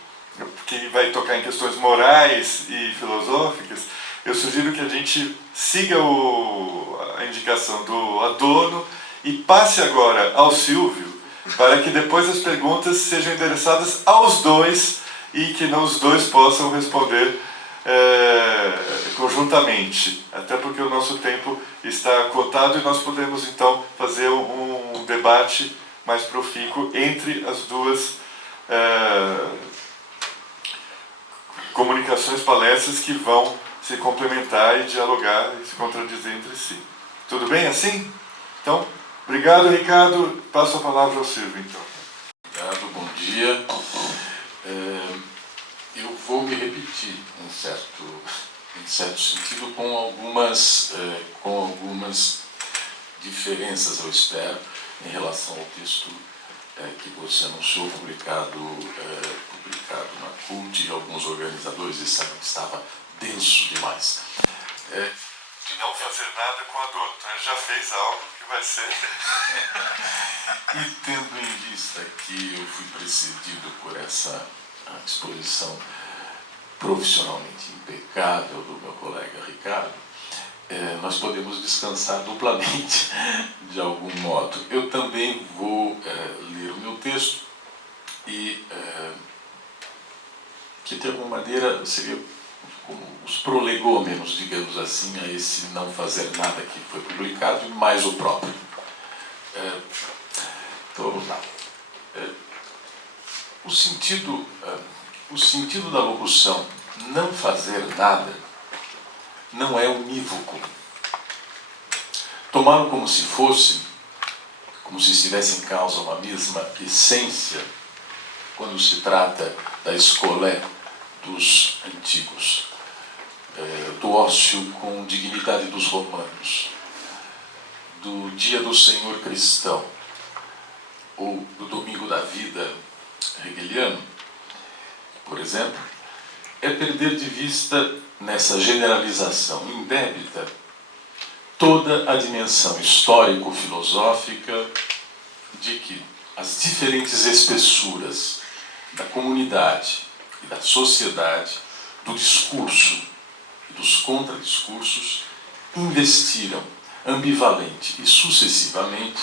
vai tocar em questões morais e filosóficas, eu sugiro que a gente siga a indicação do Adorno e passe agora ao Silvio, para que depois as perguntas sejam endereçadas aos dois e que os dois possam responder conjuntamente, até porque o nosso tempo está cotado e nós podemos então fazer um debate mais profícuo entre as duas comunicações, palestras que vão se complementar e dialogar e se contradizer entre si. Tudo bem assim? Então, obrigado, Ricardo. Passo a palavra ao Silvio, então. Obrigado, bom dia. Eu vou me repetir, em certo sentido, com algumas diferenças, eu espero, em relação ao texto que você anunciou, publicado na CULT, e alguns organizadores disseram que estava denso demais. De não fazer nada com a dor, então ele já fez algo que vai ser... E tendo em vista que eu fui precedido por essa exposição profissionalmente impecável do meu colega Ricardo, nós podemos descansar duplamente, de algum modo. Eu também vou ler o meu texto, e que de alguma maneira seria como os prolegômenos, digamos assim, a esse não fazer nada que foi publicado, e mais o próprio. Então vamos lá. O sentido da locução não fazer nada não é unívoco. Tomá-lo como se estivesse em causa uma mesma essência, quando se trata da escolé dos antigos, do ócio com dignidade dos romanos, do dia do Senhor cristão, ou do domingo da vida hegeliano, por exemplo, é perder de vista, nessa generalização indébita, toda a dimensão histórico-filosófica de que as diferentes espessuras da comunidade e da sociedade, do discurso e dos contradiscursos, investiram ambivalente e sucessivamente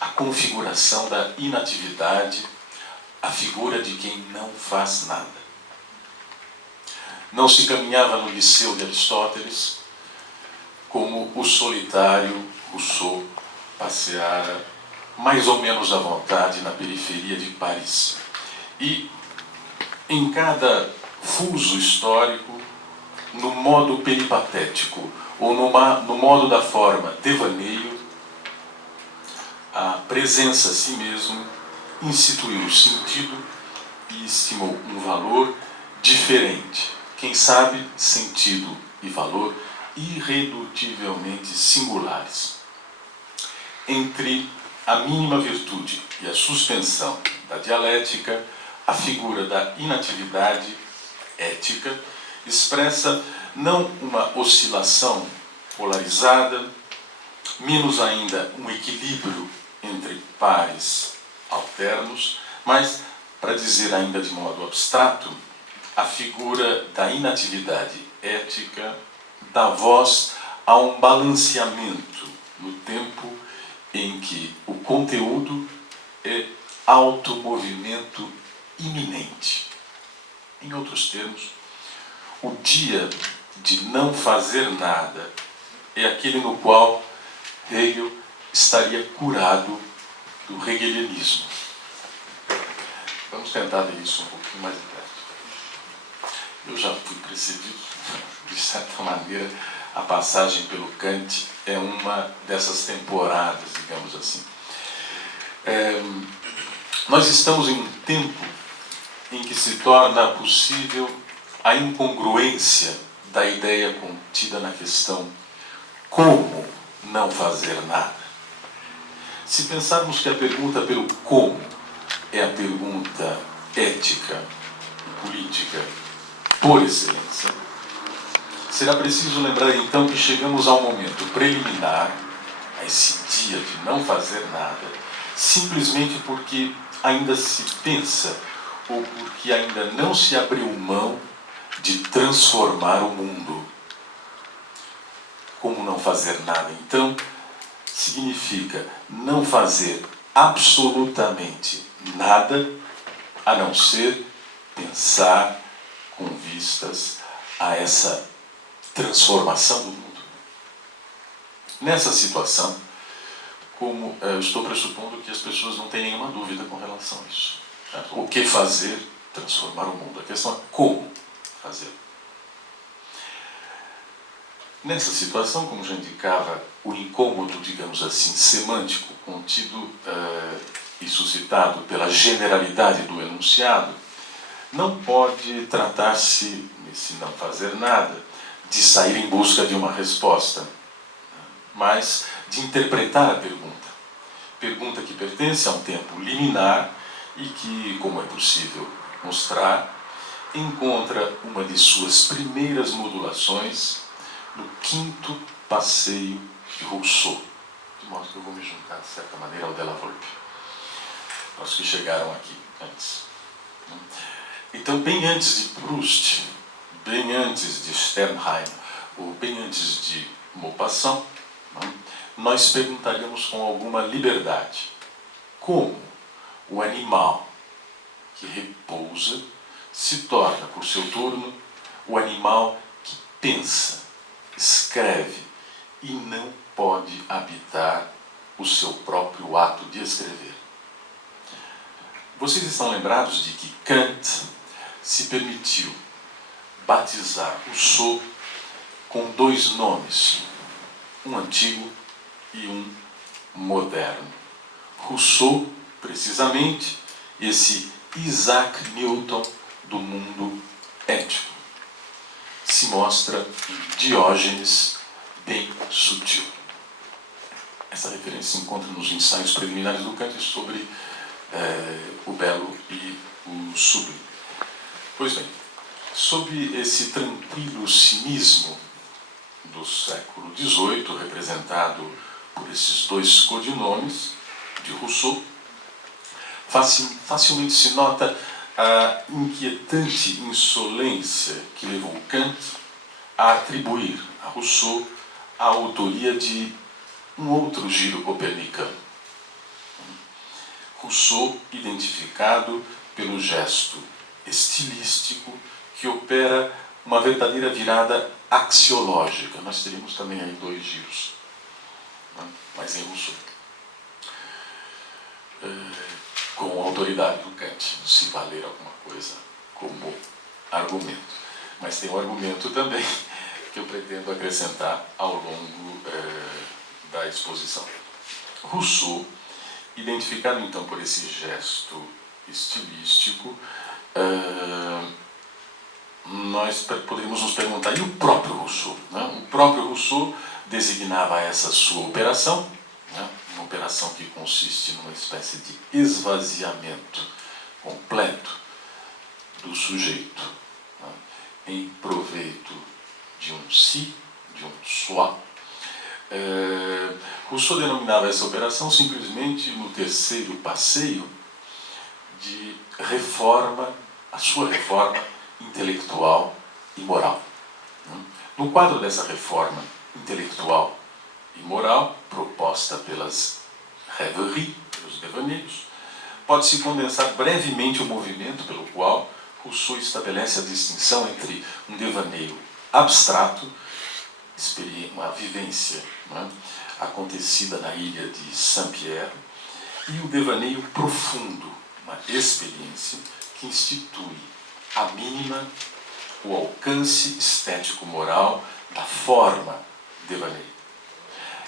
a configuração da inatividade, a figura de quem não faz nada. Não se caminhava no Liceu de Aristóteles como o solitário Rousseau passeara mais ou menos à vontade na periferia de Paris. E em cada fuso histórico, no modo peripatético ou no modo da forma devaneio, a presença a si mesmo instituiu sentido e estimou um valor diferente. Quem sabe, sentido e valor irredutivelmente singulares. Entre a mínima virtude e a suspensão da dialética, a figura da inatividade ética expressa não uma oscilação polarizada, menos ainda um equilíbrio entre pares alternos, mas, para dizer ainda de modo abstrato, a figura da inatividade ética dá voz a um balanceamento no tempo em que o conteúdo é automovimento iminente. Em outros termos, o dia de não fazer nada é aquele no qual Hegel estaria curado do hegelianismo. Vamos tentar ver isso um pouquinho mais de perto. Eu já fui precedido, de certa maneira, a passagem pelo Kant é uma dessas temporadas, digamos assim. Nós estamos em um tempo em que se torna possível a incongruência da ideia contida na questão como não fazer nada. Se pensarmos que a pergunta pelo como é a pergunta ética e política por excelência, será preciso lembrar então que chegamos ao momento preliminar, a esse dia de não fazer nada, simplesmente porque ainda se pensa ou porque ainda não se abriu mão de transformar o mundo. Como não fazer nada, então, significa não fazer absolutamente nada a não ser pensar com vistas a essa transformação do mundo. Nessa situação, como eu estou pressupondo que as pessoas não têm nenhuma dúvida com relação a isso. O que fazer? Transformar o mundo. A questão é como fazer. Nessa situação, como já indicava, o incômodo, digamos assim, semântico contido e suscitado pela generalidade do enunciado, não pode tratar-se, nesse não fazer nada, de sair em busca de uma resposta, mas de interpretar a pergunta. Pergunta que pertence a um tempo liminar e que, como é possível mostrar, encontra uma de suas primeiras modulações no quinto passeio de Rousseau, de modo que eu vou me juntar, de certa maneira, ao Della Volpe, aos que chegaram aqui antes. Então, bem antes de Proust, bem antes de Sternheim, ou bem antes de Maupassant, nós perguntaríamos com alguma liberdade como o animal que repousa, se torna, por seu turno, o animal que pensa, escreve e não pode habitar o seu próprio ato de escrever. Vocês estão lembrados de que Kant se permitiu batizar Rousseau com 2 nomes, um antigo e um moderno. Rousseau, precisamente, esse Isaac Newton do mundo ético, se mostra um Diógenes bem sutil. Essa referência se encontra nos ensaios preliminares do Kant sobre o belo e o sublime. Pois bem, sob esse tranquilo cinismo do século XVIII, representado por esses 2 codinomes de Rousseau, facilmente se nota a inquietante insolência que levou Kant a atribuir a Rousseau a autoria de um outro giro copernicano. Rousseau identificado pelo gesto estilístico que opera uma verdadeira virada axiológica. Nós teríamos também aí 2 giros, né? Mas em Rousseau. Com a autoridade do Kant, se valer alguma coisa como argumento. Mas tem um argumento também que eu pretendo acrescentar ao longo da exposição. Rousseau, identificado então por esse gesto estilístico, nós poderíamos nos perguntar, e o próprio Rousseau? Né? O próprio Rousseau designava essa sua operação, né? Uma operação que consiste numa espécie de esvaziamento completo do sujeito, né? Em proveito de um si, de um soi. Rousseau denominava essa operação simplesmente no terceiro passeio de reforma, a sua reforma intelectual e moral. No quadro dessa reforma intelectual e moral, proposta pelas rêveries, pelos devaneios, pode-se condensar brevemente o movimento pelo qual Rousseau estabelece a distinção entre um devaneio abstrato, uma vivência, né, acontecida na ilha de Saint-Pierre, e o devaneio profundo, uma experiência que institui a mínima o alcance estético-moral da forma devaneio.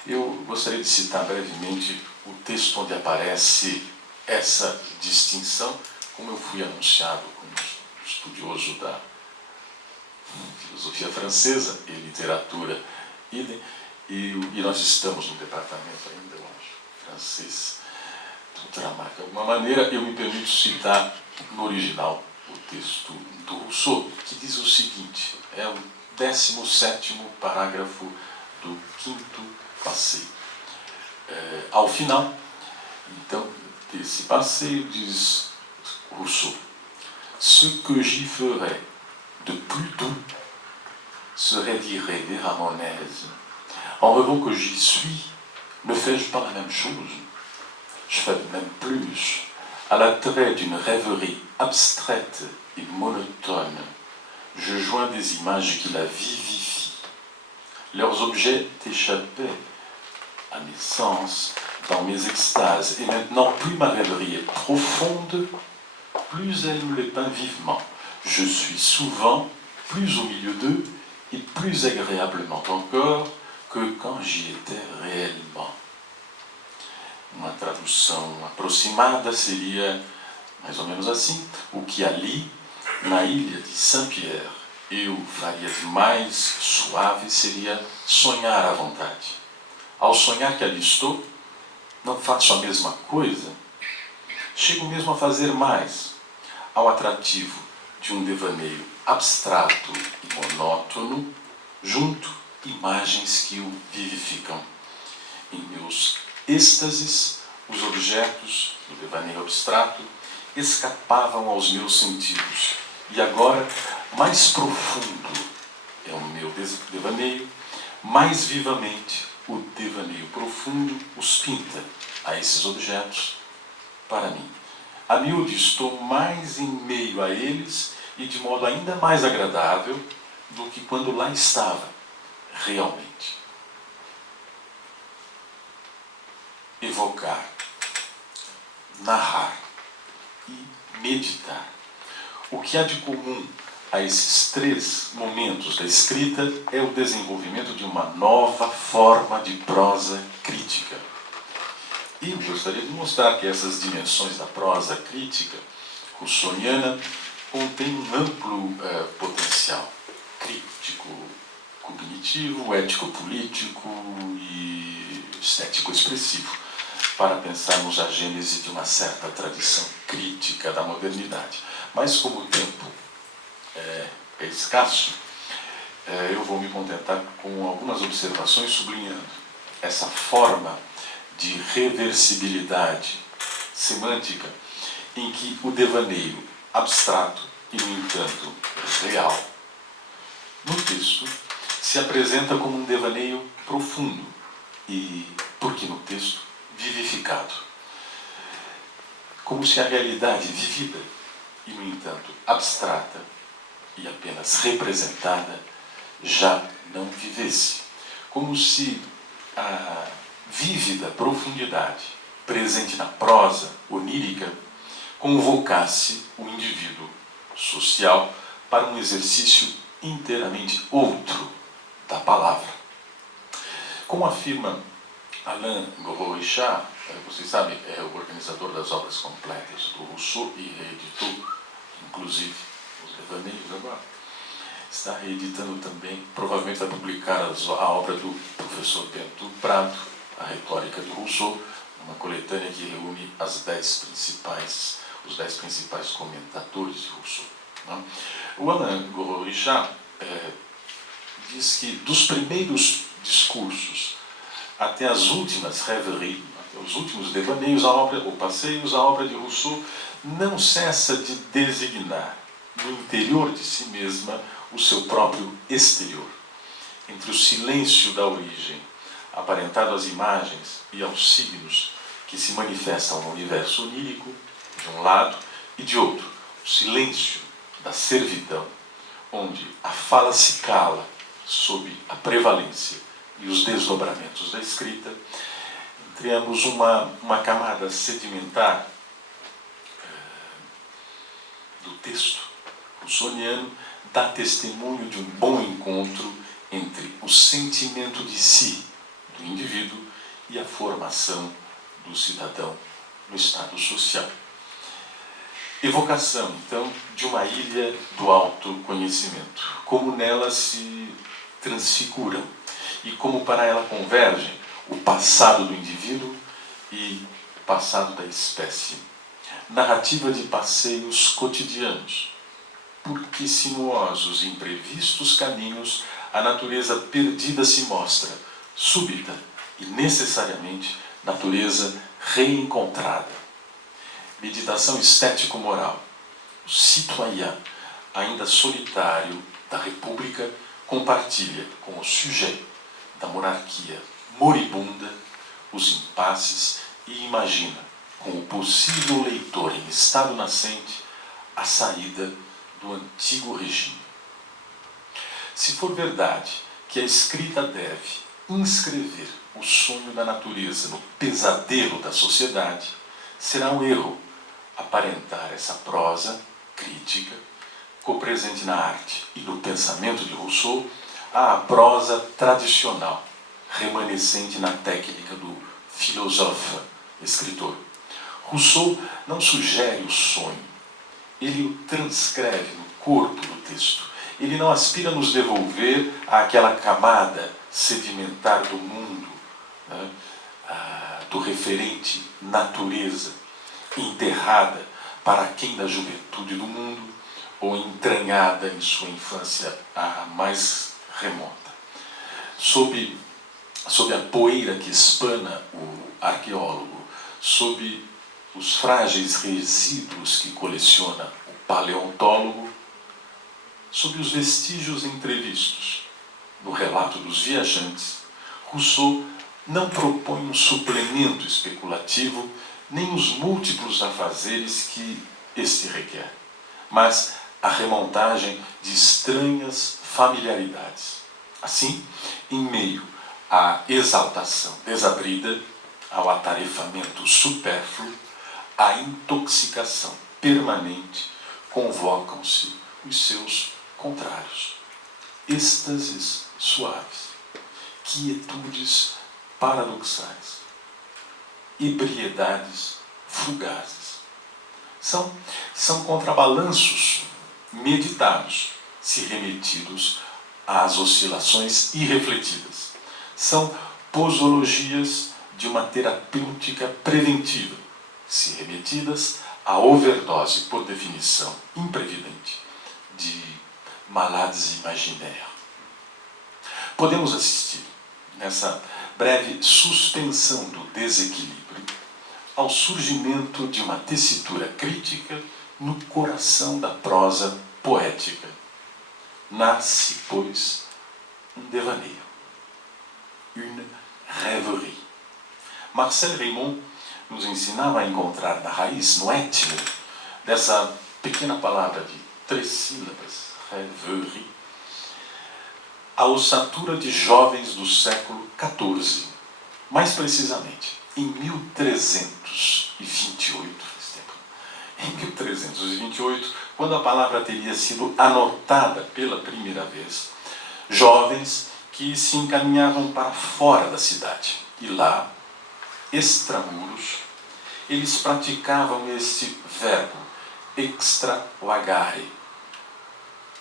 Eu gostaria de citar brevemente o texto onde aparece essa distinção, como eu fui anunciado como estudioso da filosofia francesa e literatura, e nós estamos no departamento ainda, eu acho, francês, do Tramarca. De alguma maneira, eu me permito citar no original o texto do Rousseau, que diz o seguinte, é o 17º parágrafo do 5º passeio. Ao final, então, desse passeio, diz Rousseau, ce que j'y ferais de plus doux serait d'y rêver à mon aise. En rêvant que j'y suis, ne fais-je pas la même chose? Je fais même plus. À l'attrait d'une rêverie abstraite et monotone, je joins des images qui la vivifient. Leurs objets échappaient à mes sens dans mes extases, et maintenant, plus ma rêverie est profonde, plus elle me les peint vivement. Je suis souvent plus au milieu d'eux, e plus agréablement encore que quand j'y étais réellement. Uma tradução aproximada seria mais ou menos assim: o que ali, na ilha de Saint-Pierre, eu faria de mais suave seria sonhar à vontade. Ao sonhar que ali estou, não faço a mesma coisa, chego mesmo a fazer mais. Ao atrativo de um devaneio abstrato e monótono, junto imagens que o vivificam. Em meus êxtases, os objetos do devaneio abstrato escapavam aos meus sentidos. E agora, mais profundo é o meu devaneio, mais vivamente o devaneio profundo os pinta a esses objetos para mim. A miúde estou mais em meio a eles e de modo ainda mais agradável do que quando lá estava, realmente. Evocar, narrar e meditar. O que há de comum a esses três momentos da escrita é o desenvolvimento de uma nova forma de prosa crítica. E eu gostaria de mostrar que essas dimensões da prosa crítica russoniana contêm um amplo potencial crítico, cognitivo, ético-político e estético-expressivo, para pensarmos a gênese de uma certa tradição crítica da modernidade. Mas como o tempo é escasso, eu vou me contentar com algumas observações sublinhando essa forma de reversibilidade semântica em que o devaneio abstrato e, no entanto, real, no texto, se apresenta como um devaneio profundo e, porque no texto, vivificado. Como se a realidade vivida e, no entanto, abstrata e apenas representada já não vivesse. Como se a vívida profundidade presente na prosa onírica convocasse o indivíduo social para um exercício inteiramente outro da palavra. Como afirma Alain Gros-Richard, vocês sabem, é o organizador das obras completas do Rousseau e reeditou, inclusive, os devaneios agora. Está reeditando também, provavelmente vai publicar a obra do professor Bento Prado, A Retórica do Rousseau, uma coletânea que reúne os 10 principais comentadores de Rousseau. Não? O Alain Gros-Richard diz que dos primeiros discursos até as últimas rêveries, até os últimos devaneios ou passeios, a obra de Rousseau não cessa de designar no interior de si mesma o seu próprio exterior. Entre o silêncio da origem, aparentado às imagens e aos signos que se manifestam no universo onírico, de um lado, e de outro, o silêncio da servidão, onde a fala se cala sob a prevalência e os desdobramentos da escrita, entre ambos uma camada sedimentar do texto russoniano dá testemunho de um bom encontro entre o sentimento de si do indivíduo e a formação do cidadão no estado social. Evocação, então, de uma ilha do autoconhecimento, como nela se transfiguram e como para ela convergem o passado do indivíduo e o passado da espécie. Narrativa de passeios cotidianos. Por que sinuosos e imprevistos caminhos a natureza perdida se mostra, súbita e necessariamente natureza reencontrada. Meditação estético-moral. O citoyen, ainda solitário da República, compartilha com o sujet da monarquia moribunda os impasses e imagina, com o possível leitor em estado nascente, a saída do antigo regime. Se for verdade que a escrita deve inscrever o sonho da natureza no pesadelo da sociedade, será um erro aparentar essa prosa crítica, copresente na arte e no pensamento de Rousseau, à prosa tradicional, remanescente na técnica do filósofo, escritor. Rousseau não sugere o sonho, ele o transcreve no corpo do texto. Ele não aspira a nos devolver àquela camada sedimentar do mundo, né, do referente natureza, enterrada para aquém da juventude do mundo ou entranhada em sua infância mais remota. Sob a poeira que espana o arqueólogo, sob os frágeis resíduos que coleciona o paleontólogo, sob os vestígios entrevistos no relato dos viajantes, Rousseau não propõe um suplemento especulativo nem os múltiplos afazeres que este requer, mas a remontagem de estranhas familiaridades. Assim, em meio à exaltação desabrida, ao atarefamento supérfluo, à intoxicação permanente, convocam-se os seus contrários. Êxtases suaves, quietudes paradoxais, ebriedades fugazes. São contrabalanços meditados, se remetidos às oscilações irrefletidas. São posologias de uma terapêutica preventiva, se remetidas à overdose, por definição imprevidente, de malades imaginaires. Podemos assistir, nessa breve suspensão do desequilíbrio, ao surgimento de uma tessitura crítica no coração da prosa poética. Nasce, pois, um devaneio, une rêverie. Marcel Reymond nos ensinava a encontrar na raiz, no etno, dessa pequena palavra de 3 sílabas, rêverie, a ossatura de jovens do século XIV. Mais precisamente, em 1328, faz tempo, em 1328, quando a palavra teria sido anotada pela primeira vez, jovens que se encaminhavam para fora da cidade. E lá, extramuros, eles praticavam este verbo, extravagare.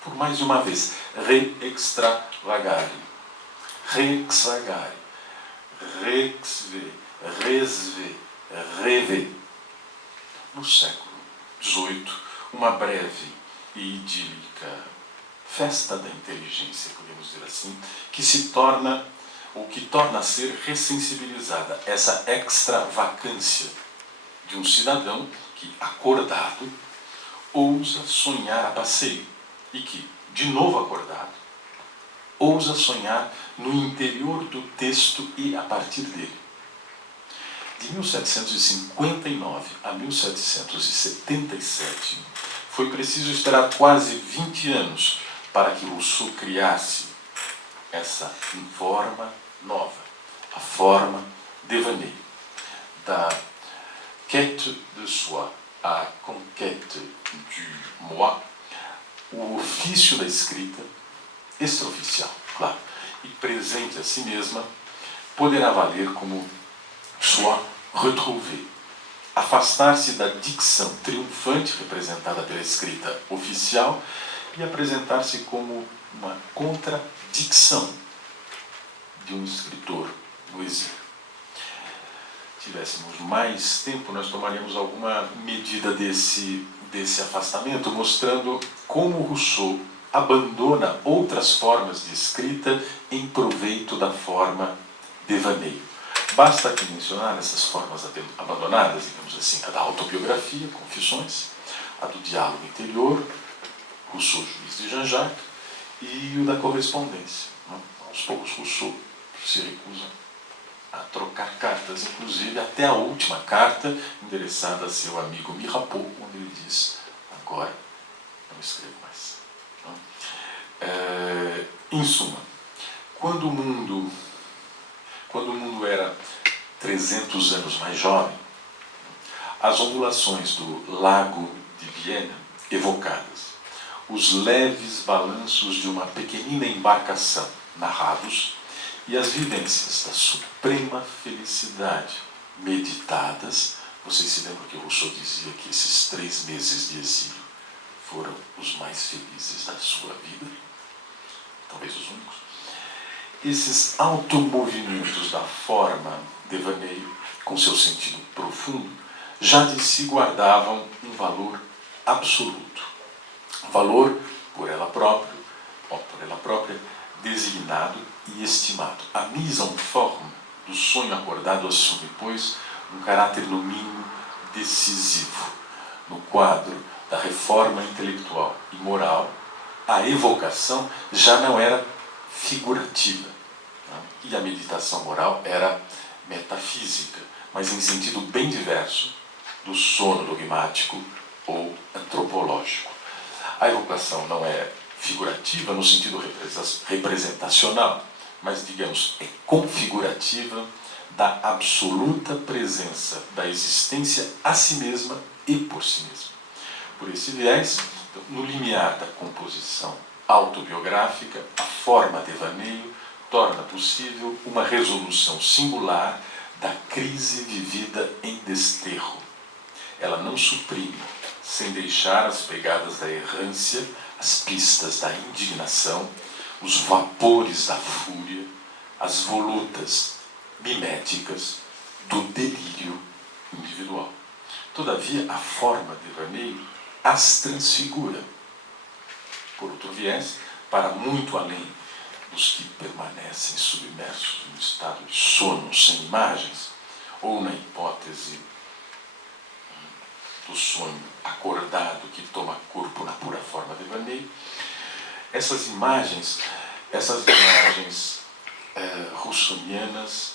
Por mais de uma vez, re-extravagare, re-exvagare, re-exve, resve, reve. No século XVIII, uma breve e idílica festa da inteligência, podemos dizer assim, que se torna, ou que torna a ser ressensibilizada, essa extravacância de um cidadão que, acordado, ousa sonhar a passeio e que, de novo acordado, ousa sonhar no interior do texto e a partir dele. De 1759 a 1777, foi preciso esperar quase 20 anos para que Rousseau criasse essa forma nova, a forma devaneio, da quête de soi à conquête du moi, o ofício da escrita, extraoficial, claro, e presente a si mesma, poderá valer como soi retrouvée, afastar-se da dicção triunfante representada pela escrita oficial e apresentar-se como uma contradição de um escritor no exílio. Se tivéssemos mais tempo, nós tomaríamos alguma medida desse afastamento, mostrando como Rousseau abandona outras formas de escrita em proveito da forma devaneio. Basta aqui mencionar essas formas abandonadas, digamos assim, a da autobiografia, Confissões, a do diálogo interior, Rousseau, Juiz de Jean-Jacques, e o da correspondência. Aos poucos, Rousseau se recusa a trocar cartas, inclusive até a última carta endereçada a seu amigo Mirabeau, onde ele diz: agora não escrevo mais. Em suma, quando o mundo era 300 anos mais jovem, as ondulações do Lago de Viena evocadas, os leves balanços de uma pequenina embarcação narrados e as vivências da suprema felicidade meditadas. Vocês se lembram que Rousseau dizia que esses 3 meses de exílio foram os mais felizes da sua vida? Talvez os únicos. Esses automovimentos da forma devaneio, com seu sentido profundo, já de si guardavam um valor absoluto. Valor por ela própria, designado e estimado. A mise en forme do sonho acordado assume, pois, um caráter no mínimo decisivo. No quadro da reforma intelectual e moral, a evocação já não era figurativa, e a meditação moral era metafísica, mas em sentido bem diverso do sono dogmático ou antropológico. A evocação não é figurativa no sentido representacional, mas, digamos, é configurativa da absoluta presença da existência a si mesma e por si mesma. Por esse viés, no limiar da composição autobiográfica, a forma devaneio torna possível uma resolução singular da crise vivida em desterro. Ela não suprime, sem deixar as pegadas da errância, as pistas da indignação, os vapores da fúria, as volutas miméticas do delírio individual. Todavia, a forma devaneio as transfigura. Por outro viés, para muito além dos que permanecem submersos no estado de sono sem imagens, ou na hipótese do sonho acordado que toma corpo na pura forma devaneio, essas imagens russonianas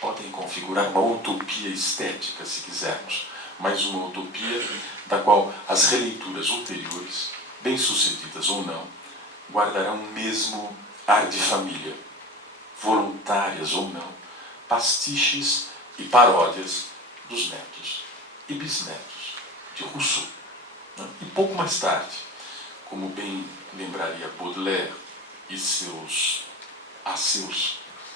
podem configurar uma utopia estética, se quisermos, mas uma utopia da qual as releituras ulteriores, bem-sucedidas ou não, guardarão o mesmo ar de família, voluntárias ou não, pastiches e paródias dos netos e bisnetos de Rousseau. E pouco mais tarde, como bem lembraria Baudelaire e seus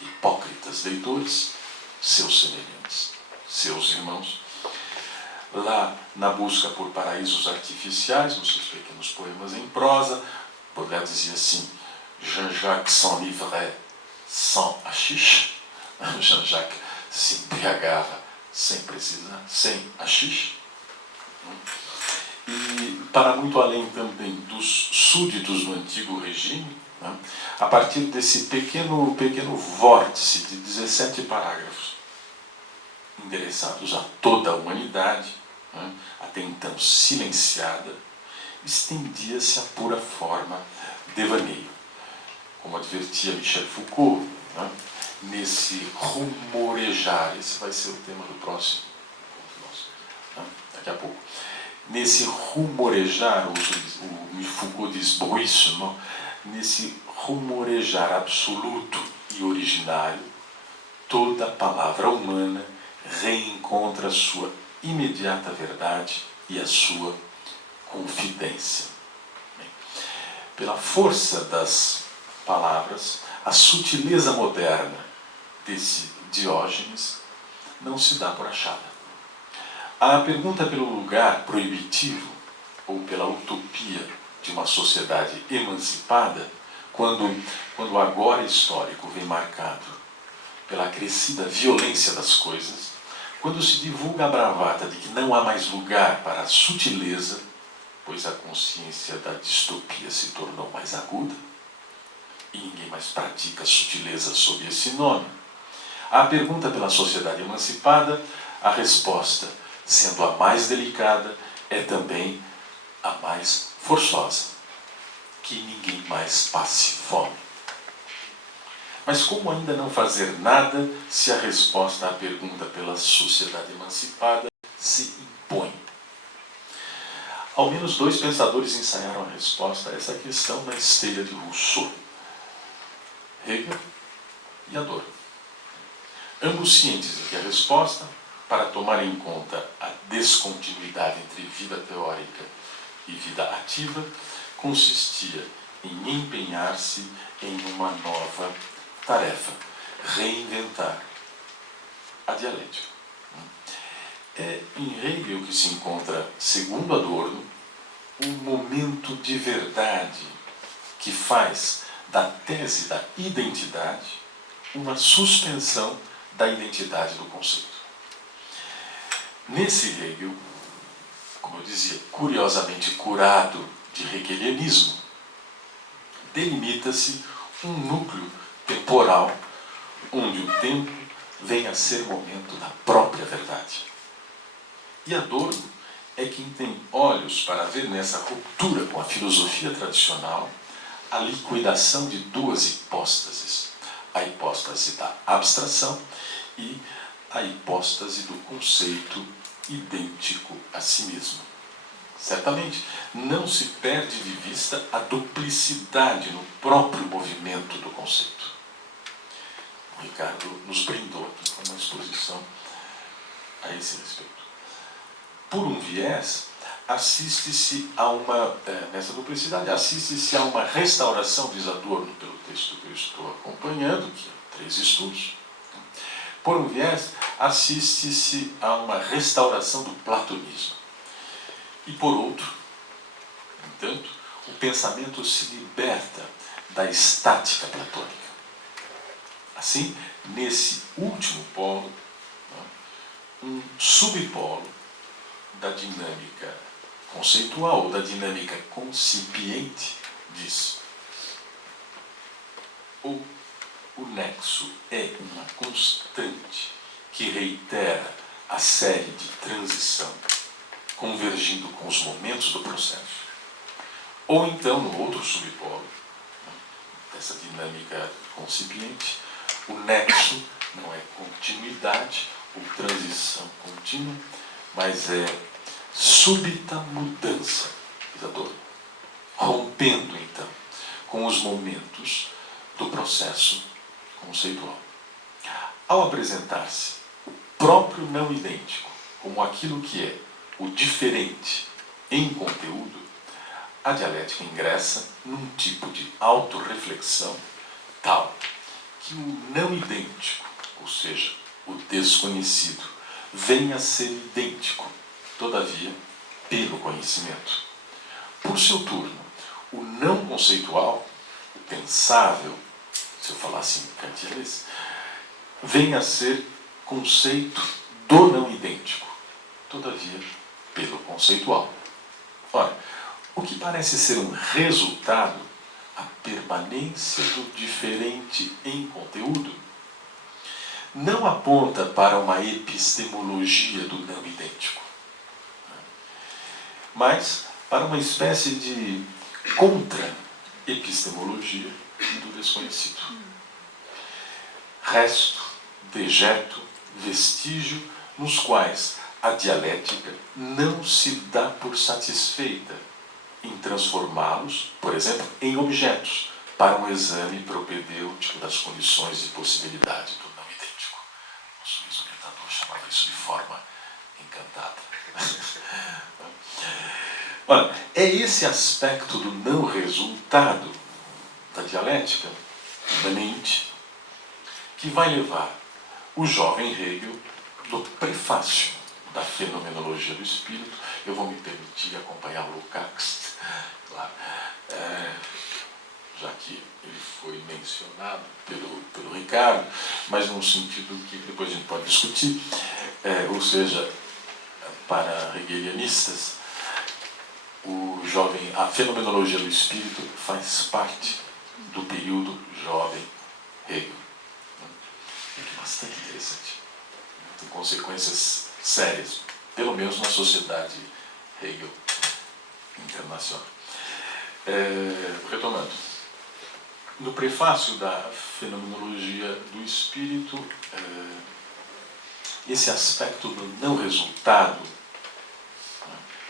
hipócritas leitores, seus semelhantes, seus irmãos, lá na busca por paraísos artificiais, nos seus pequenos poemas em prosa, Baudelaire dizia assim: Jean-Jacques s'enivrait sans hachiche. Jean-Jacques se embriagava sem precisar, sem hachiche. E para muito além também dos súditos do antigo regime, né, a partir desse pequeno vórtice de 17 parágrafos, endereçados a toda a humanidade, né, até então silenciada, estendia-se a pura forma devaneio. Como advertia Michel Foucault, né, nesse rumorejar, esse vai ser o tema do próximo, né, daqui a pouco. Nesse rumorejar, o Foucault diz bruissement, nesse rumorejar absoluto e originário, toda palavra humana reencontra a sua imediata verdade e a sua confidência. Pela força das palavras, a sutileza moderna desse Diógenes não se dá por achada. A pergunta pelo lugar proibitivo ou pela utopia de uma sociedade emancipada, quando o agora histórico vem marcado pela acrescida violência das coisas, quando se divulga a bravata de que não há mais lugar para a sutileza, pois a consciência da distopia se tornou mais aguda, e ninguém mais pratica a sutileza sob esse nome. A pergunta pela sociedade emancipada, a resposta, sendo a mais delicada, é também a mais forçosa. Que ninguém mais passe fome. Mas como ainda não fazer nada se a resposta à pergunta pela sociedade emancipada se impõe? Ao menos 2 pensadores ensaiaram a resposta a essa questão na esteira de Rousseau: Hegel e Adorno. Ambos cientes de que a resposta, para tomar em conta a descontinuidade entre vida teórica e vida ativa, consistia em empenhar-se em uma nova tarefa: reinventar a dialética. É em Hegel que se encontra, segundo Adorno, um momento de verdade que faz da tese da identidade uma suspensão da identidade do conceito. Nesse Hegel, como eu dizia, curiosamente curado de hegelianismo, delimita-se um núcleo temporal onde o tempo vem a ser momento da própria verdade. E Adorno é quem tem olhos para ver nessa ruptura com a filosofia tradicional a liquidação de 2 hipóstases: a hipóstase da abstração e a hipóstase do conceito idêntico a si mesmo. Certamente, não se perde de vista a duplicidade no próprio movimento do conceito. O Ricardo nos brindou aqui com uma exposição a esse respeito. Por um viés, assiste-se a uma, nessa duplicidade, assiste-se a uma restauração, diz Adorno pelo texto que eu estou acompanhando, que é 3 estudos. Por um viés, assiste-se a uma restauração do platonismo. E por outro, no entanto, o pensamento se liberta da estática platônica. Assim, nesse último polo, um subpolo da dinâmica conceitual ou da dinâmica concipiente diz: o nexo é uma constante que reitera a série de transição, convergindo com os momentos do processo. Ou então, no outro subpolo dessa dinâmica concipiente, o nexo não é continuidade ou transição contínua, mas é súbita mudança, diz Adorno, rompendo então com os momentos do processo conceitual. Ao apresentar-se o próprio não idêntico como aquilo que é o diferente em conteúdo, a dialética ingressa num tipo de autorreflexão tal que o não idêntico, ou seja, o desconhecido, venha a ser idêntico, todavia, pelo conhecimento. Por seu turno, o não conceitual, o pensável, se eu falasse em kantianês, venha a ser conceito do não idêntico, todavia, pelo conceitual. Ora, o que parece ser um resultado, a permanência do diferente em conteúdo, não aponta para uma epistemologia do não idêntico, mas para uma espécie de contra-epistemologia do desconhecido. Resto, dejeto, vestígio, nos quais a dialética não se dá por satisfeita em transformá-los, por exemplo, em objetos, para um exame propedêutico das condições de possibilidade do não idêntico. Nosso ex-orientador chamava isso de forma encantada. Ora, é esse aspecto do não resultado da dialética imanente que vai levar o jovem Hegel, no prefácio da Fenomenologia do Espírito, eu vou me permitir acompanhar o Lukács, claro, já que ele foi mencionado pelo Ricardo, mas num sentido que depois a gente pode discutir, ou seja, para hegelianistas, a Fenomenologia do Espírito faz parte do período jovem Hegel. É bastante interessante. Tem consequências sérias, pelo menos na sociedade Hegel internacional. Retomando, no prefácio da Fenomenologia do Espírito, esse aspecto do não resultado,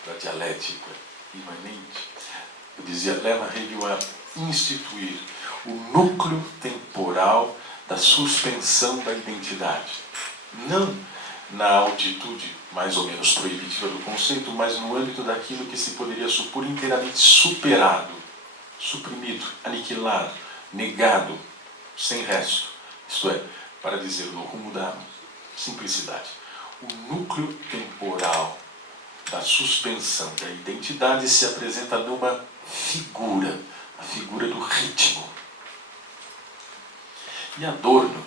da dialética imanente, eu dizia, leva Hegel a instituir o núcleo temporal da suspensão da identidade. Não na altitude mais ou menos proibitiva do conceito, mas no âmbito daquilo que se poderia supor inteiramente superado, suprimido, aniquilado, negado, sem resto. Isto é, para dizer no rumo da simplicidade, o núcleo temporal da suspensão da identidade se apresenta numa figura, a figura do ritmo. E Adorno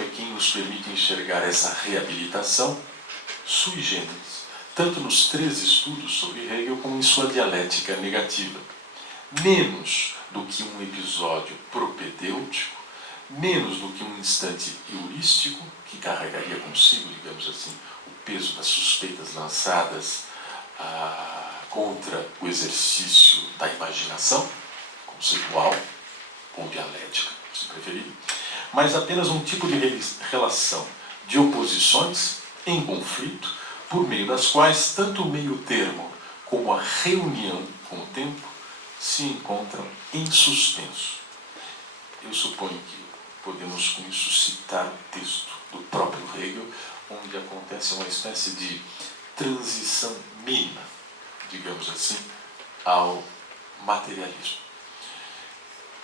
é quem nos permite enxergar essa reabilitação sui generis, tanto nos 3 estudos sobre Hegel como em sua dialética negativa. Menos do que um episódio propedêutico, menos do que um instante heurístico, que carregaria consigo, digamos assim, o peso das suspeitas lançadas contra o exercício da imaginação, conceitual ou dialética, se preferir, mas apenas um tipo de relação de oposições em conflito, por meio das quais tanto o meio termo como a reunião com o tempo se encontram em suspenso. Eu suponho que podemos com isso citar o texto do próprio Hegel, onde acontece uma espécie de transição mínima, digamos assim, ao materialismo.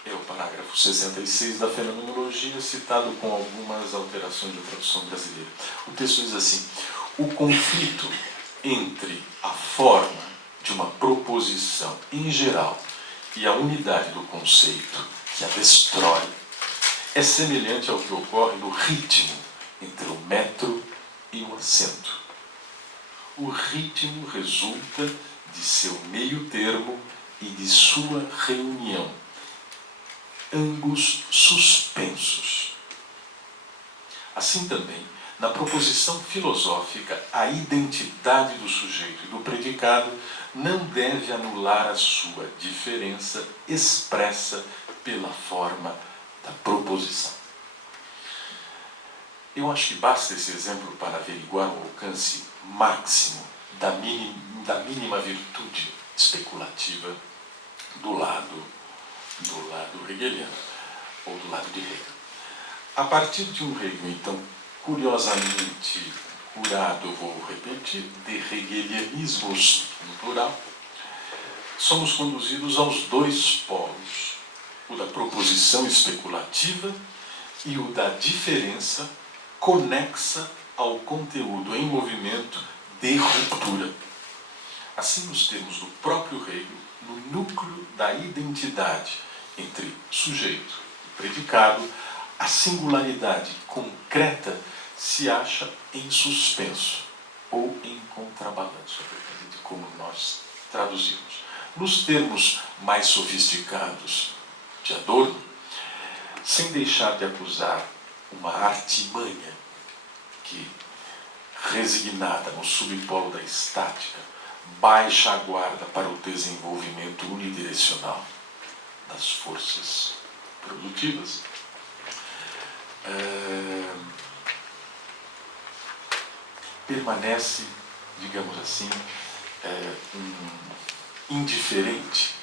É o parágrafo 66 da Fenomenologia, citado com algumas alterações da tradução brasileira. O texto diz assim: o conflito entre a forma de uma proposição em geral e a unidade do conceito que a destrói é semelhante ao que ocorre no ritmo entre o metro e o acento. O ritmo resulta de seu meio termo e de sua reunião, ambos suspensos. Assim também, na proposição filosófica, a identidade do sujeito e do predicado não deve anular a sua diferença expressa pela forma da proposição. Eu acho que basta esse exemplo para averiguar o alcance máximo da mínima virtude especulativa do lado hegeliano, ou do lado de Hegel. A partir de um Hegel, então, curiosamente curado, eu vou repetir, de hegelianismos no plural, somos conduzidos aos dois polos, o da proposição especulativa e o da diferença conexa ao conteúdo em movimento de ruptura. Assim, nos termos do próprio Hegel, no núcleo da identidade entre sujeito e predicado, a singularidade concreta se acha em suspenso ou em contrabalanço, depende de como nós traduzimos. Nos termos mais sofisticados de Adorno, sem deixar de acusar uma artimanha que, resignada no subpolo da estática, baixa a guarda para o desenvolvimento unidirecional das forças produtivas, permanece, digamos assim, indiferente,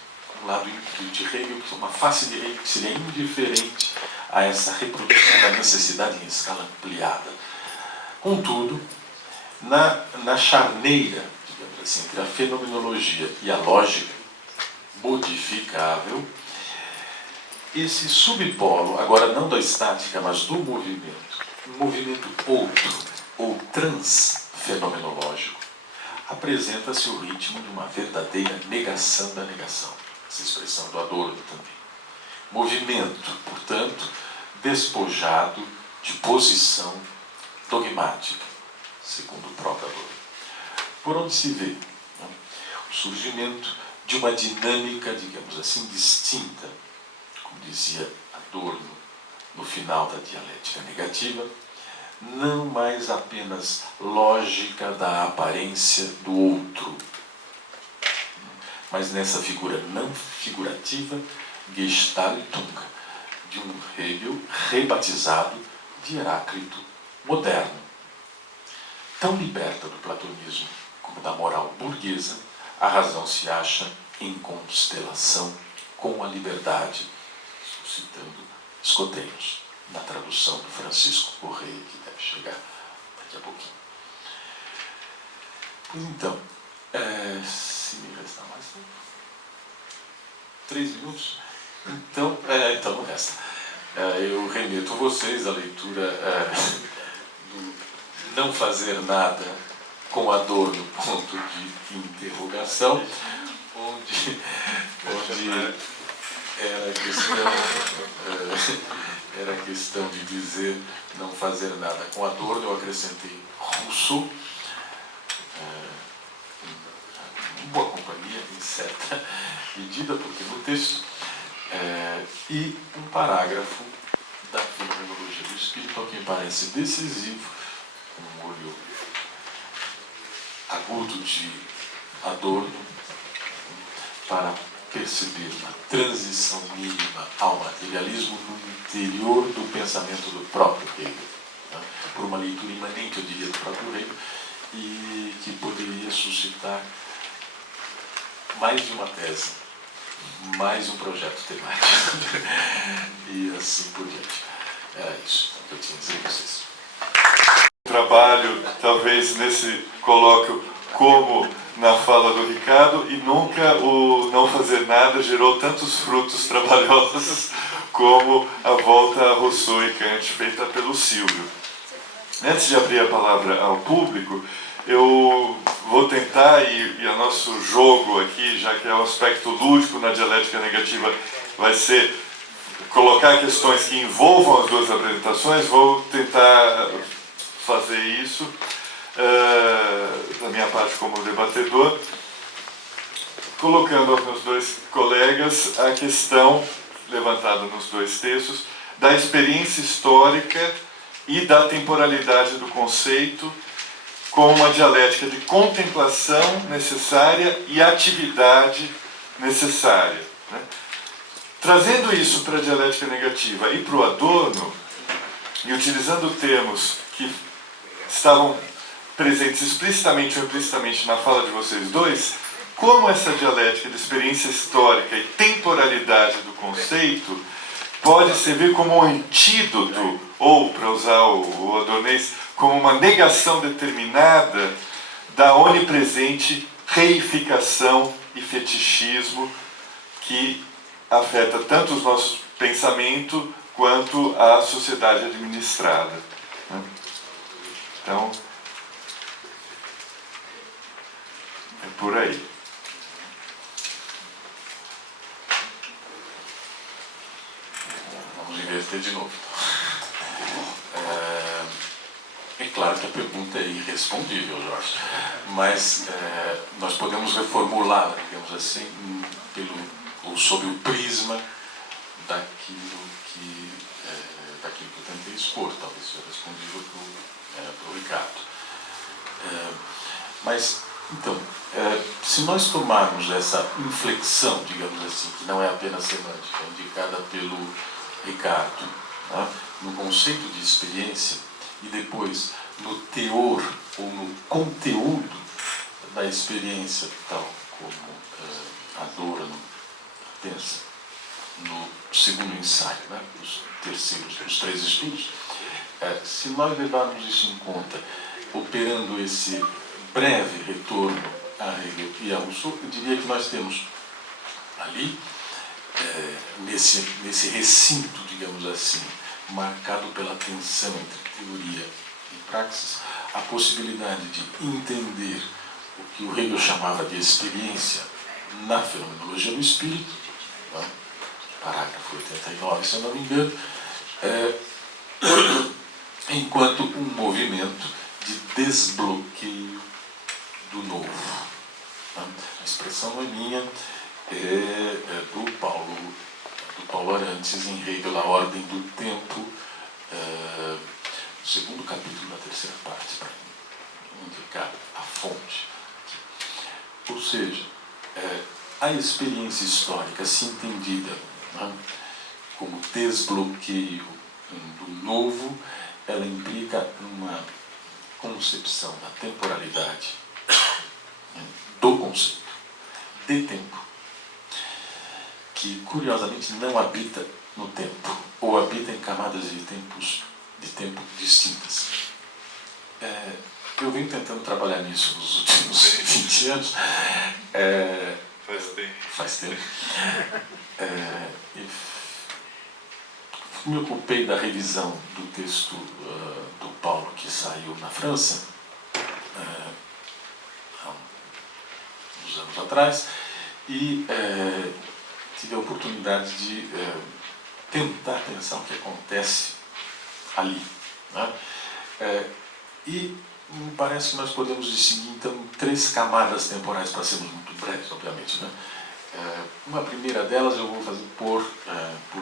um lado de Hegel, uma face de Hegel que seria indiferente a essa reprodução da necessidade em escala ampliada. Contudo, na charneira, digamos assim, entre a fenomenologia e a lógica modificável, esse subpolo, agora não da estática, mas do movimento, um movimento outro, ou transfenomenológico, apresenta-se o ritmo de uma verdadeira negação da negação. Essa expressão do Adorno também. Movimento, portanto, despojado de posição dogmática, segundo o próprio Adorno. Por onde se vê o surgimento de uma dinâmica, digamos assim, distinta, como dizia Adorno no final da dialética negativa, não mais apenas lógica da aparência do outro, mas nessa figura não figurativa, Gestaltung, de um Hegel rebatizado de Heráclito moderno. Tão liberta do platonismo como da moral burguesa, a razão se acha em constelação com a liberdade, citando escoteiros, na tradução do Francisco Correia, que deve chegar daqui a pouquinho. Pois então, se me restar mais tempo, 3 minutos, então não resta. Eu remeto vocês à leitura do Não Fazer Nada com Adorno, ponto de interrogação, onde era questão de dizer não fazer nada com Adorno, eu acrescentei Rousseau, em boa companhia, em certa medida, porque no texto, e um parágrafo da Fenomenologia do Espírito, que me parece decisivo, com um olho agudo de Adorno, para perceber uma transição mínima ao materialismo no interior do pensamento do próprio Hegel. tá? Por uma leitura imanente, eu diria, do próprio Hegel, e que poderia suscitar mais de uma tese, mais de um projeto temático e assim por diante. Era isso que eu tinha a dizer a vocês. Trabalho, talvez nesse colóquio, como na fala do Ricardo, e nunca o não fazer nada gerou tantos frutos trabalhosos como a volta a Rousseau e Kant feita pelo Silvio. Antes de abrir a palavra ao público, eu vou tentar, e o nosso jogo aqui, já que é um aspecto lúdico na dialética negativa, vai ser colocar questões que envolvam as duas apresentações. Vou tentar fazer isso da minha parte como debatedor, colocando aos meus dois colegas a questão levantada nos dois textos da experiência histórica e da temporalidade do conceito como uma dialética de contemplação necessária e atividade necessária, né? Trazendo isso para a dialética negativa e para o Adorno, e utilizando termos que estavam presentes explicitamente ou implicitamente na fala de vocês dois, como essa dialética de experiência histórica e temporalidade do conceito pode servir como um antídoto, ou, para usar o adornês, como uma negação determinada da onipresente reificação e fetichismo que afeta tanto o nosso pensamento quanto a sociedade administrada, né? Então, é por aí. Vamos inverter de novo. É claro que a pergunta é irrespondível, Jorge, mas nós podemos reformulá-la, digamos assim, ou sob o prisma daquilo que eu tentei expor, talvez seja respondível para o Ricardo. Mas, então, se nós tomarmos essa inflexão, digamos assim, que não é apenas semântica, indicada pelo Ricardo, né, no conceito de experiência, e depois no teor ou no conteúdo da experiência, tal como Adorno pensa no segundo ensaio, né, os três estudos, se nós levarmos isso em conta, operando esse breve retorno a Hegel e a Rousseau, eu diria que nós temos ali, nesse recinto, digamos assim, marcado pela tensão entre teoria e praxis, a possibilidade de entender o que o Hegel chamava de experiência na fenomenologia do espírito, né? Parágrafo 89, se eu não me engano, enquanto um movimento de desbloqueio do novo. A expressão não é minha, é do Paulo Arantes em Hegel, A Ordem do Tempo, segundo capítulo da terceira parte, para indicar a fonte. Ou seja, a experiência histórica, se entendida, né, como desbloqueio do novo, ela implica uma concepção da temporalidade, né, do conceito, de tempo, que curiosamente não habita no tempo, ou habita em camadas de tempo distintas. Eu venho tentando trabalhar nisso nos últimos 20 anos. Faz tempo. Me ocupei da revisão do texto do Paulo que saiu na França, há uns anos atrás, e tive a oportunidade de tentar pensar o que acontece ali, né? E me parece que nós podemos distinguir, então, três camadas temporais, para sermos muito breves, obviamente, né? Uma primeira delas eu vou fazer por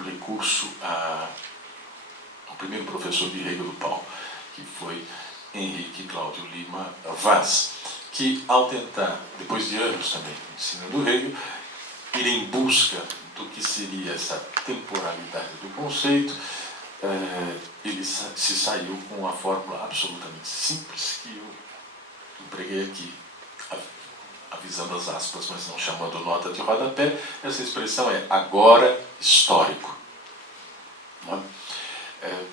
recurso ao primeiro professor de Hegel do Paulo, que foi Henrique Cláudio Lima Vaz, que, ao tentar, depois de anos também ensinando Hegel, ir em busca do que seria essa temporalidade do conceito, ele se saiu com uma fórmula absolutamente simples que eu empreguei aqui, avisando as aspas, mas não chamando nota de rodapé. Essa expressão é agora histórico. Não é?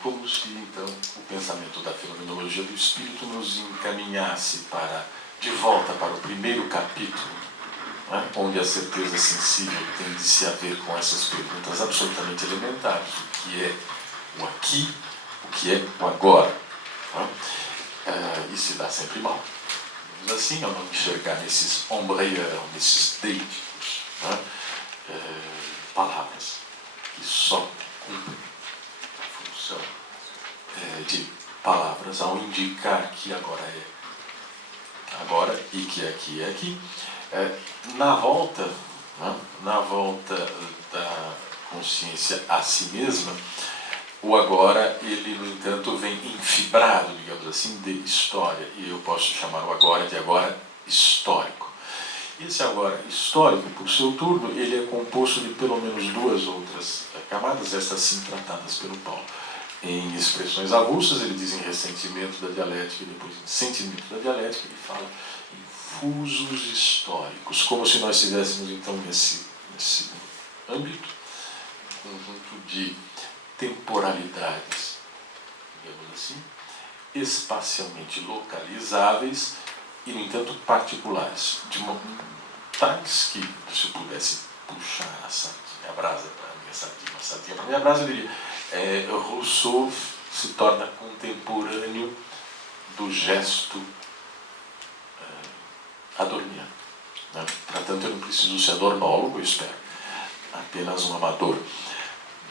Como se, então, o pensamento da fenomenologia do espírito nos encaminhasse de volta para o primeiro capítulo, não é? Onde a certeza sensível tem de se haver com essas perguntas absolutamente elementares. O que é o aqui, o que é o agora. Não é? E se dá sempre mal. Assim, ao não enxergar nesses ombreyeurs, nesses deíticos, palavras que só cumprem a função de palavras, ao indicar que agora é agora e que aqui é aqui, na volta da consciência a si mesma, o agora, ele, no entanto, vem infibrado, digamos assim, de história. E eu posso chamar o agora de agora histórico. Esse agora histórico, por seu turno, ele é composto de pelo menos duas outras camadas, estas sim tratadas pelo Paulo. Em expressões avulsas, ele diz em ressentimento da dialética, e depois em sentimento da dialética, ele fala em fusos históricos, como se nós tivéssemos, então, nesse âmbito, um conjunto de temporalidades, digamos assim, espacialmente localizáveis e, no entanto, particulares, tais que, se eu pudesse puxar a brasa para a minha sardinha para a minha brasa, eu diria, Rousseau se torna contemporâneo do gesto adorniano. Né? Portanto, eu não preciso ser adornólogo, eu espero, apenas um amador,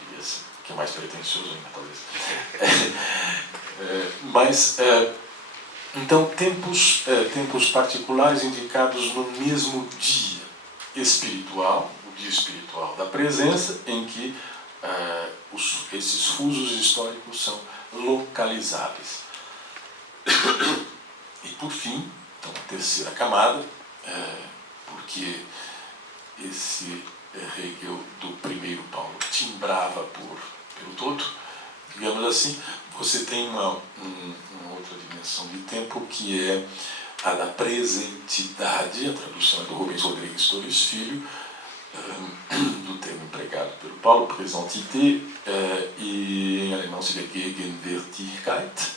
diria assim, que é mais pretensioso ainda, talvez. Então, tempos particulares indicados no mesmo dia espiritual, o dia espiritual da presença, em que esses fusos históricos são localizáveis. E, por fim, então, a terceira camada, porque esse Hegel do primeiro Paulo timbrava pelo todo, digamos assim, você tem uma outra dimensão de tempo que é a da presentidade, a tradução é do Rubens Rodrigues Torres Filho, do termo empregado pelo Paulo, Présentité, e em alemão seria Gegenwärtigkeit,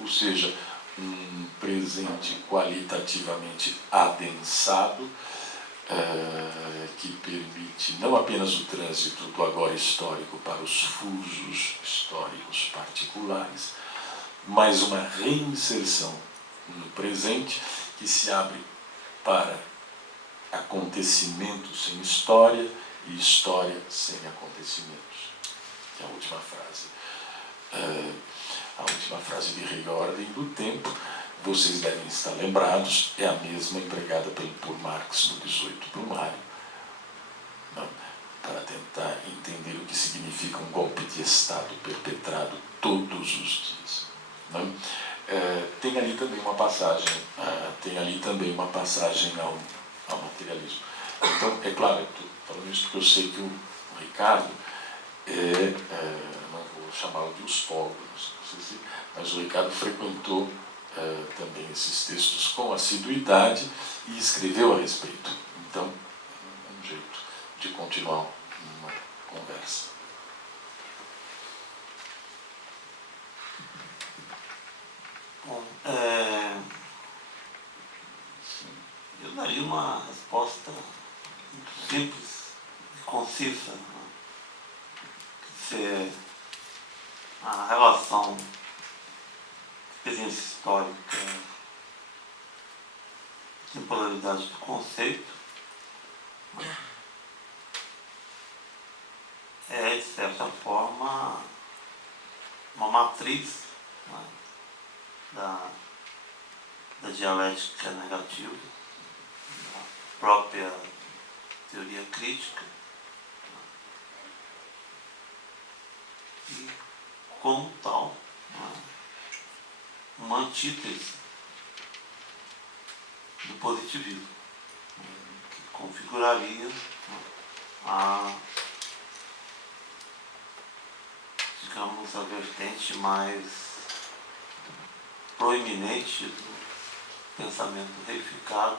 ou seja, um presente qualitativamente adensado, que permite não apenas o trânsito do agora histórico para os fusos históricos particulares, mas uma reinserção no presente que se abre para acontecimentos sem história e história sem acontecimentos. Que é a última frase. A última frase de Hegel, a ordem do tempo, vocês devem estar lembrados, é a mesma empregada por Marx no 18 Brumário, para tentar entender o que significa um golpe de Estado perpetrado todos os dias. Tem ali também uma passagem ao materialismo. Então, é claro, eu estou falando isso porque eu sei que o Ricardo não vou chamá-lo de ustrólogo, mas o Ricardo frequentou também esses textos com assiduidade e escreveu a respeito. Então, um jeito de continuar uma conversa. Bom, eu daria uma resposta muito simples e concisa, que é a relação experiência histórica, temporalidade do conceito, é, de certa forma, uma matriz, né, da dialética negativa, da própria teoria crítica, e, como tal, uma antítese do positivismo, que configuraria digamos, fosse a vertente mais proeminente do pensamento reificado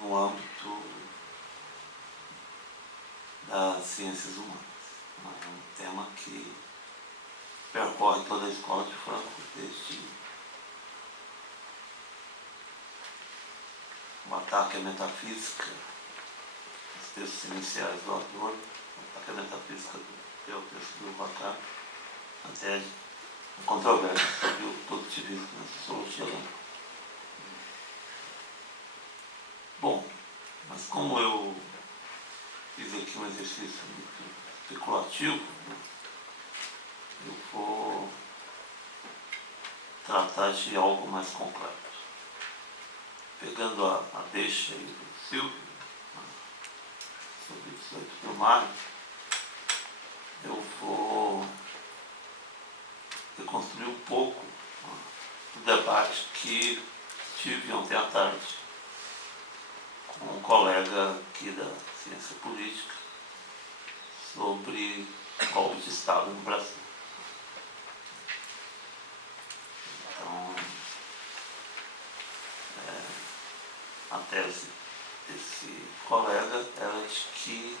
no âmbito das ciências humanas. É um tema que percorre toda a escola de Frankfurt, desde o ataque à metafísica, os textos iniciais do Adorno, o ataque à metafísica que é o texto do Lacan, até a controvérsia sobre o positivismo na sociologia alemã. Bom, mas como eu fiz aqui um exercício muito especulativo, eu vou tratar de algo mais concreto. Pegando a deixa aí do Silvio, sobre 18 de maio, eu vou reconstruir um pouco o debate que tive ontem à tarde com um colega aqui da ciência política sobre golpe de Estado no Brasil. Então, a tese desse colega era de que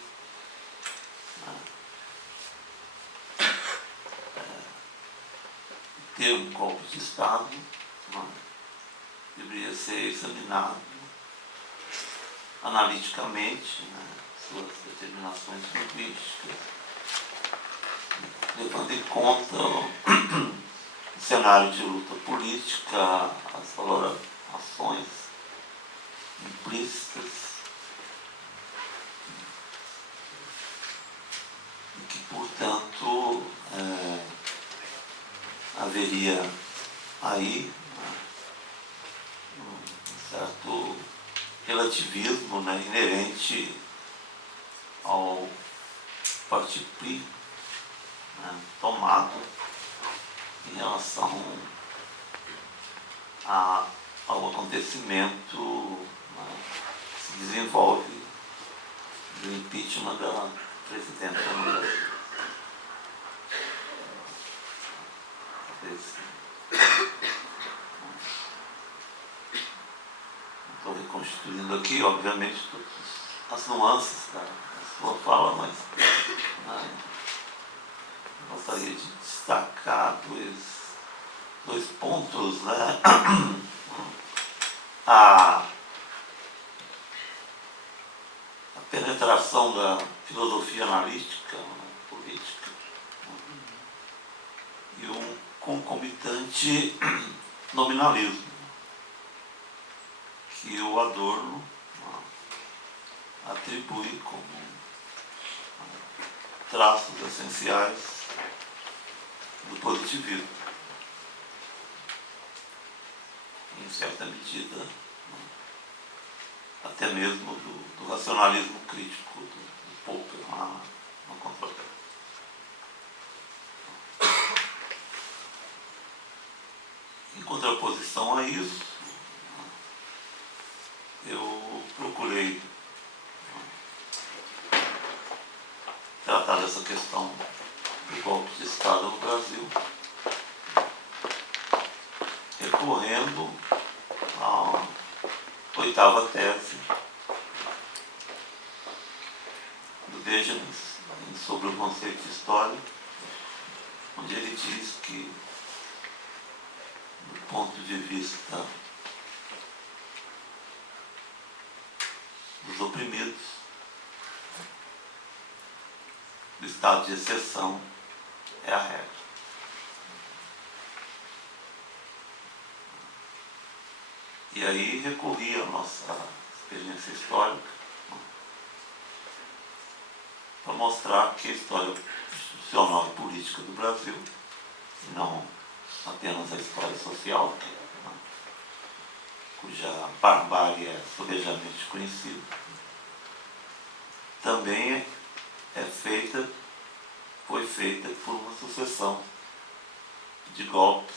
o termo golpe de Estado deveria ser examinado analiticamente, suas determinações linguísticas, levando em conta o cenário de luta política, as valorações implícitas, e que, portanto, haveria aí um certo relativismo, inerente ao parti-pris tomado em relação ao acontecimento que se desenvolve do impeachment da presidenta no Brasil. Estou reconstituindo aqui, obviamente, todas as nuances da sua fala, mas gostaria de destacar dois pontos. A penetração da filosofia analítica política e um concomitante nominalismo que o Adorno atribui como traços essenciais do positivismo, em certa medida até mesmo do racionalismo crítico do Popper na controvérsia. Em contraposição a isso, eu procurei tratar dessa questão do golpe de Estado no Brasil, recorrendo à 8ª tese do Benjamin sobre o conceito de história, onde ele diz que, do ponto de vista dos oprimidos, o estado de exceção é a regra. E aí recorri à nossa experiência histórica para mostrar que a história institucional e política do Brasil, e não apenas a história social, cuja barbárie é sobejamente conhecida, também foi feita por uma sucessão de golpes,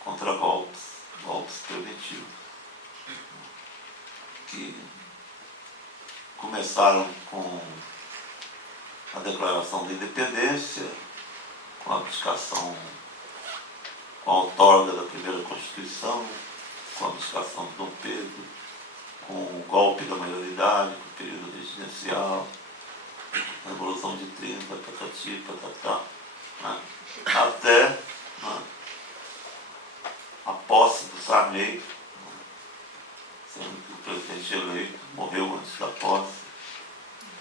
contragolpes, golpes preventivos, que começaram com a Declaração da Independência, com a abdicação, com a outorga da primeira Constituição, com a abdicação de Dom Pedro, com o golpe da maioridade, com o período residencial, a Revolução de 30, patati, patatá, né? Até, né, a posse do Sarney, né? Sendo que o presidente eleito morreu antes da posse,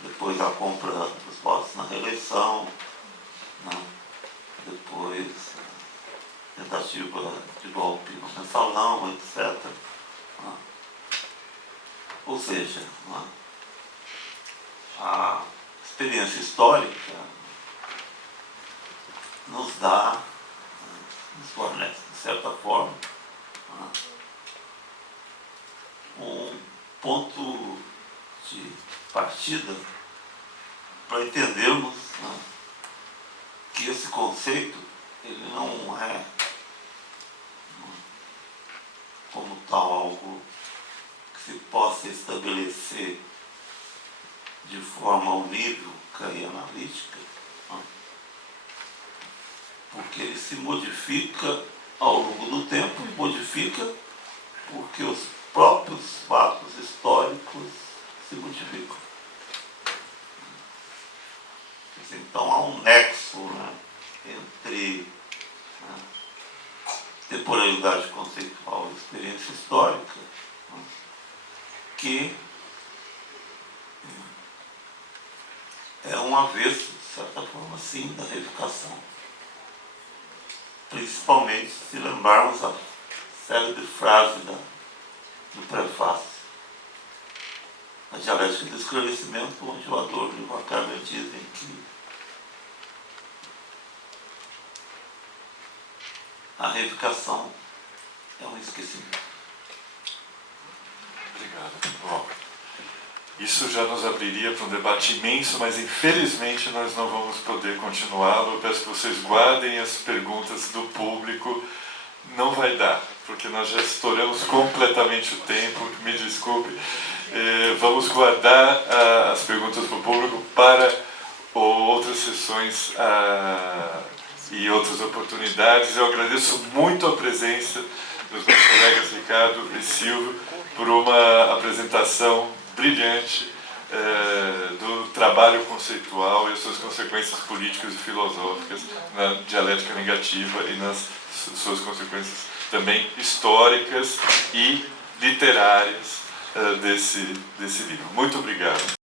depois a compra dos votos na reeleição, né? Depois tentativa de golpe no mensalão, etc. Né? Ou seja, né, a experiência histórica nos dá, nos fornece, de certa forma, um ponto de partida para entendermos, né, que esse conceito ele não é, como tal, algo que se possa estabelecer de forma unívoca e analítica, né, porque ele se modifica ao longo do tempo e modifica porque os próprios fatos históricos se modificam. Então há um nexo, né, entre, né, temporalidade conceitual e experiência histórica, né, que é um avesso, de certa forma, sim, da reificação. Principalmente se lembrarmos a célebre frase do prefácio, a dialética do esclarecimento, onde o Adorno e o Macabro dizem que a reificação é um esquecimento. Obrigado. Bom, isso já nos abriria para um debate imenso, mas infelizmente nós não vamos poder continuá-lo. Eu peço que vocês guardem as perguntas do público. Não vai dar, porque nós já estouramos completamente o tempo, me desculpe. Vamos guardar as perguntas do público para outras sessões e outras oportunidades. Eu agradeço muito a presença dos meus colegas Ricardo e Silvio por uma apresentação brilhante do trabalho conceitual e as suas consequências políticas e filosóficas na dialética negativa e nas suas consequências também históricas e literárias desse livro. Muito obrigado.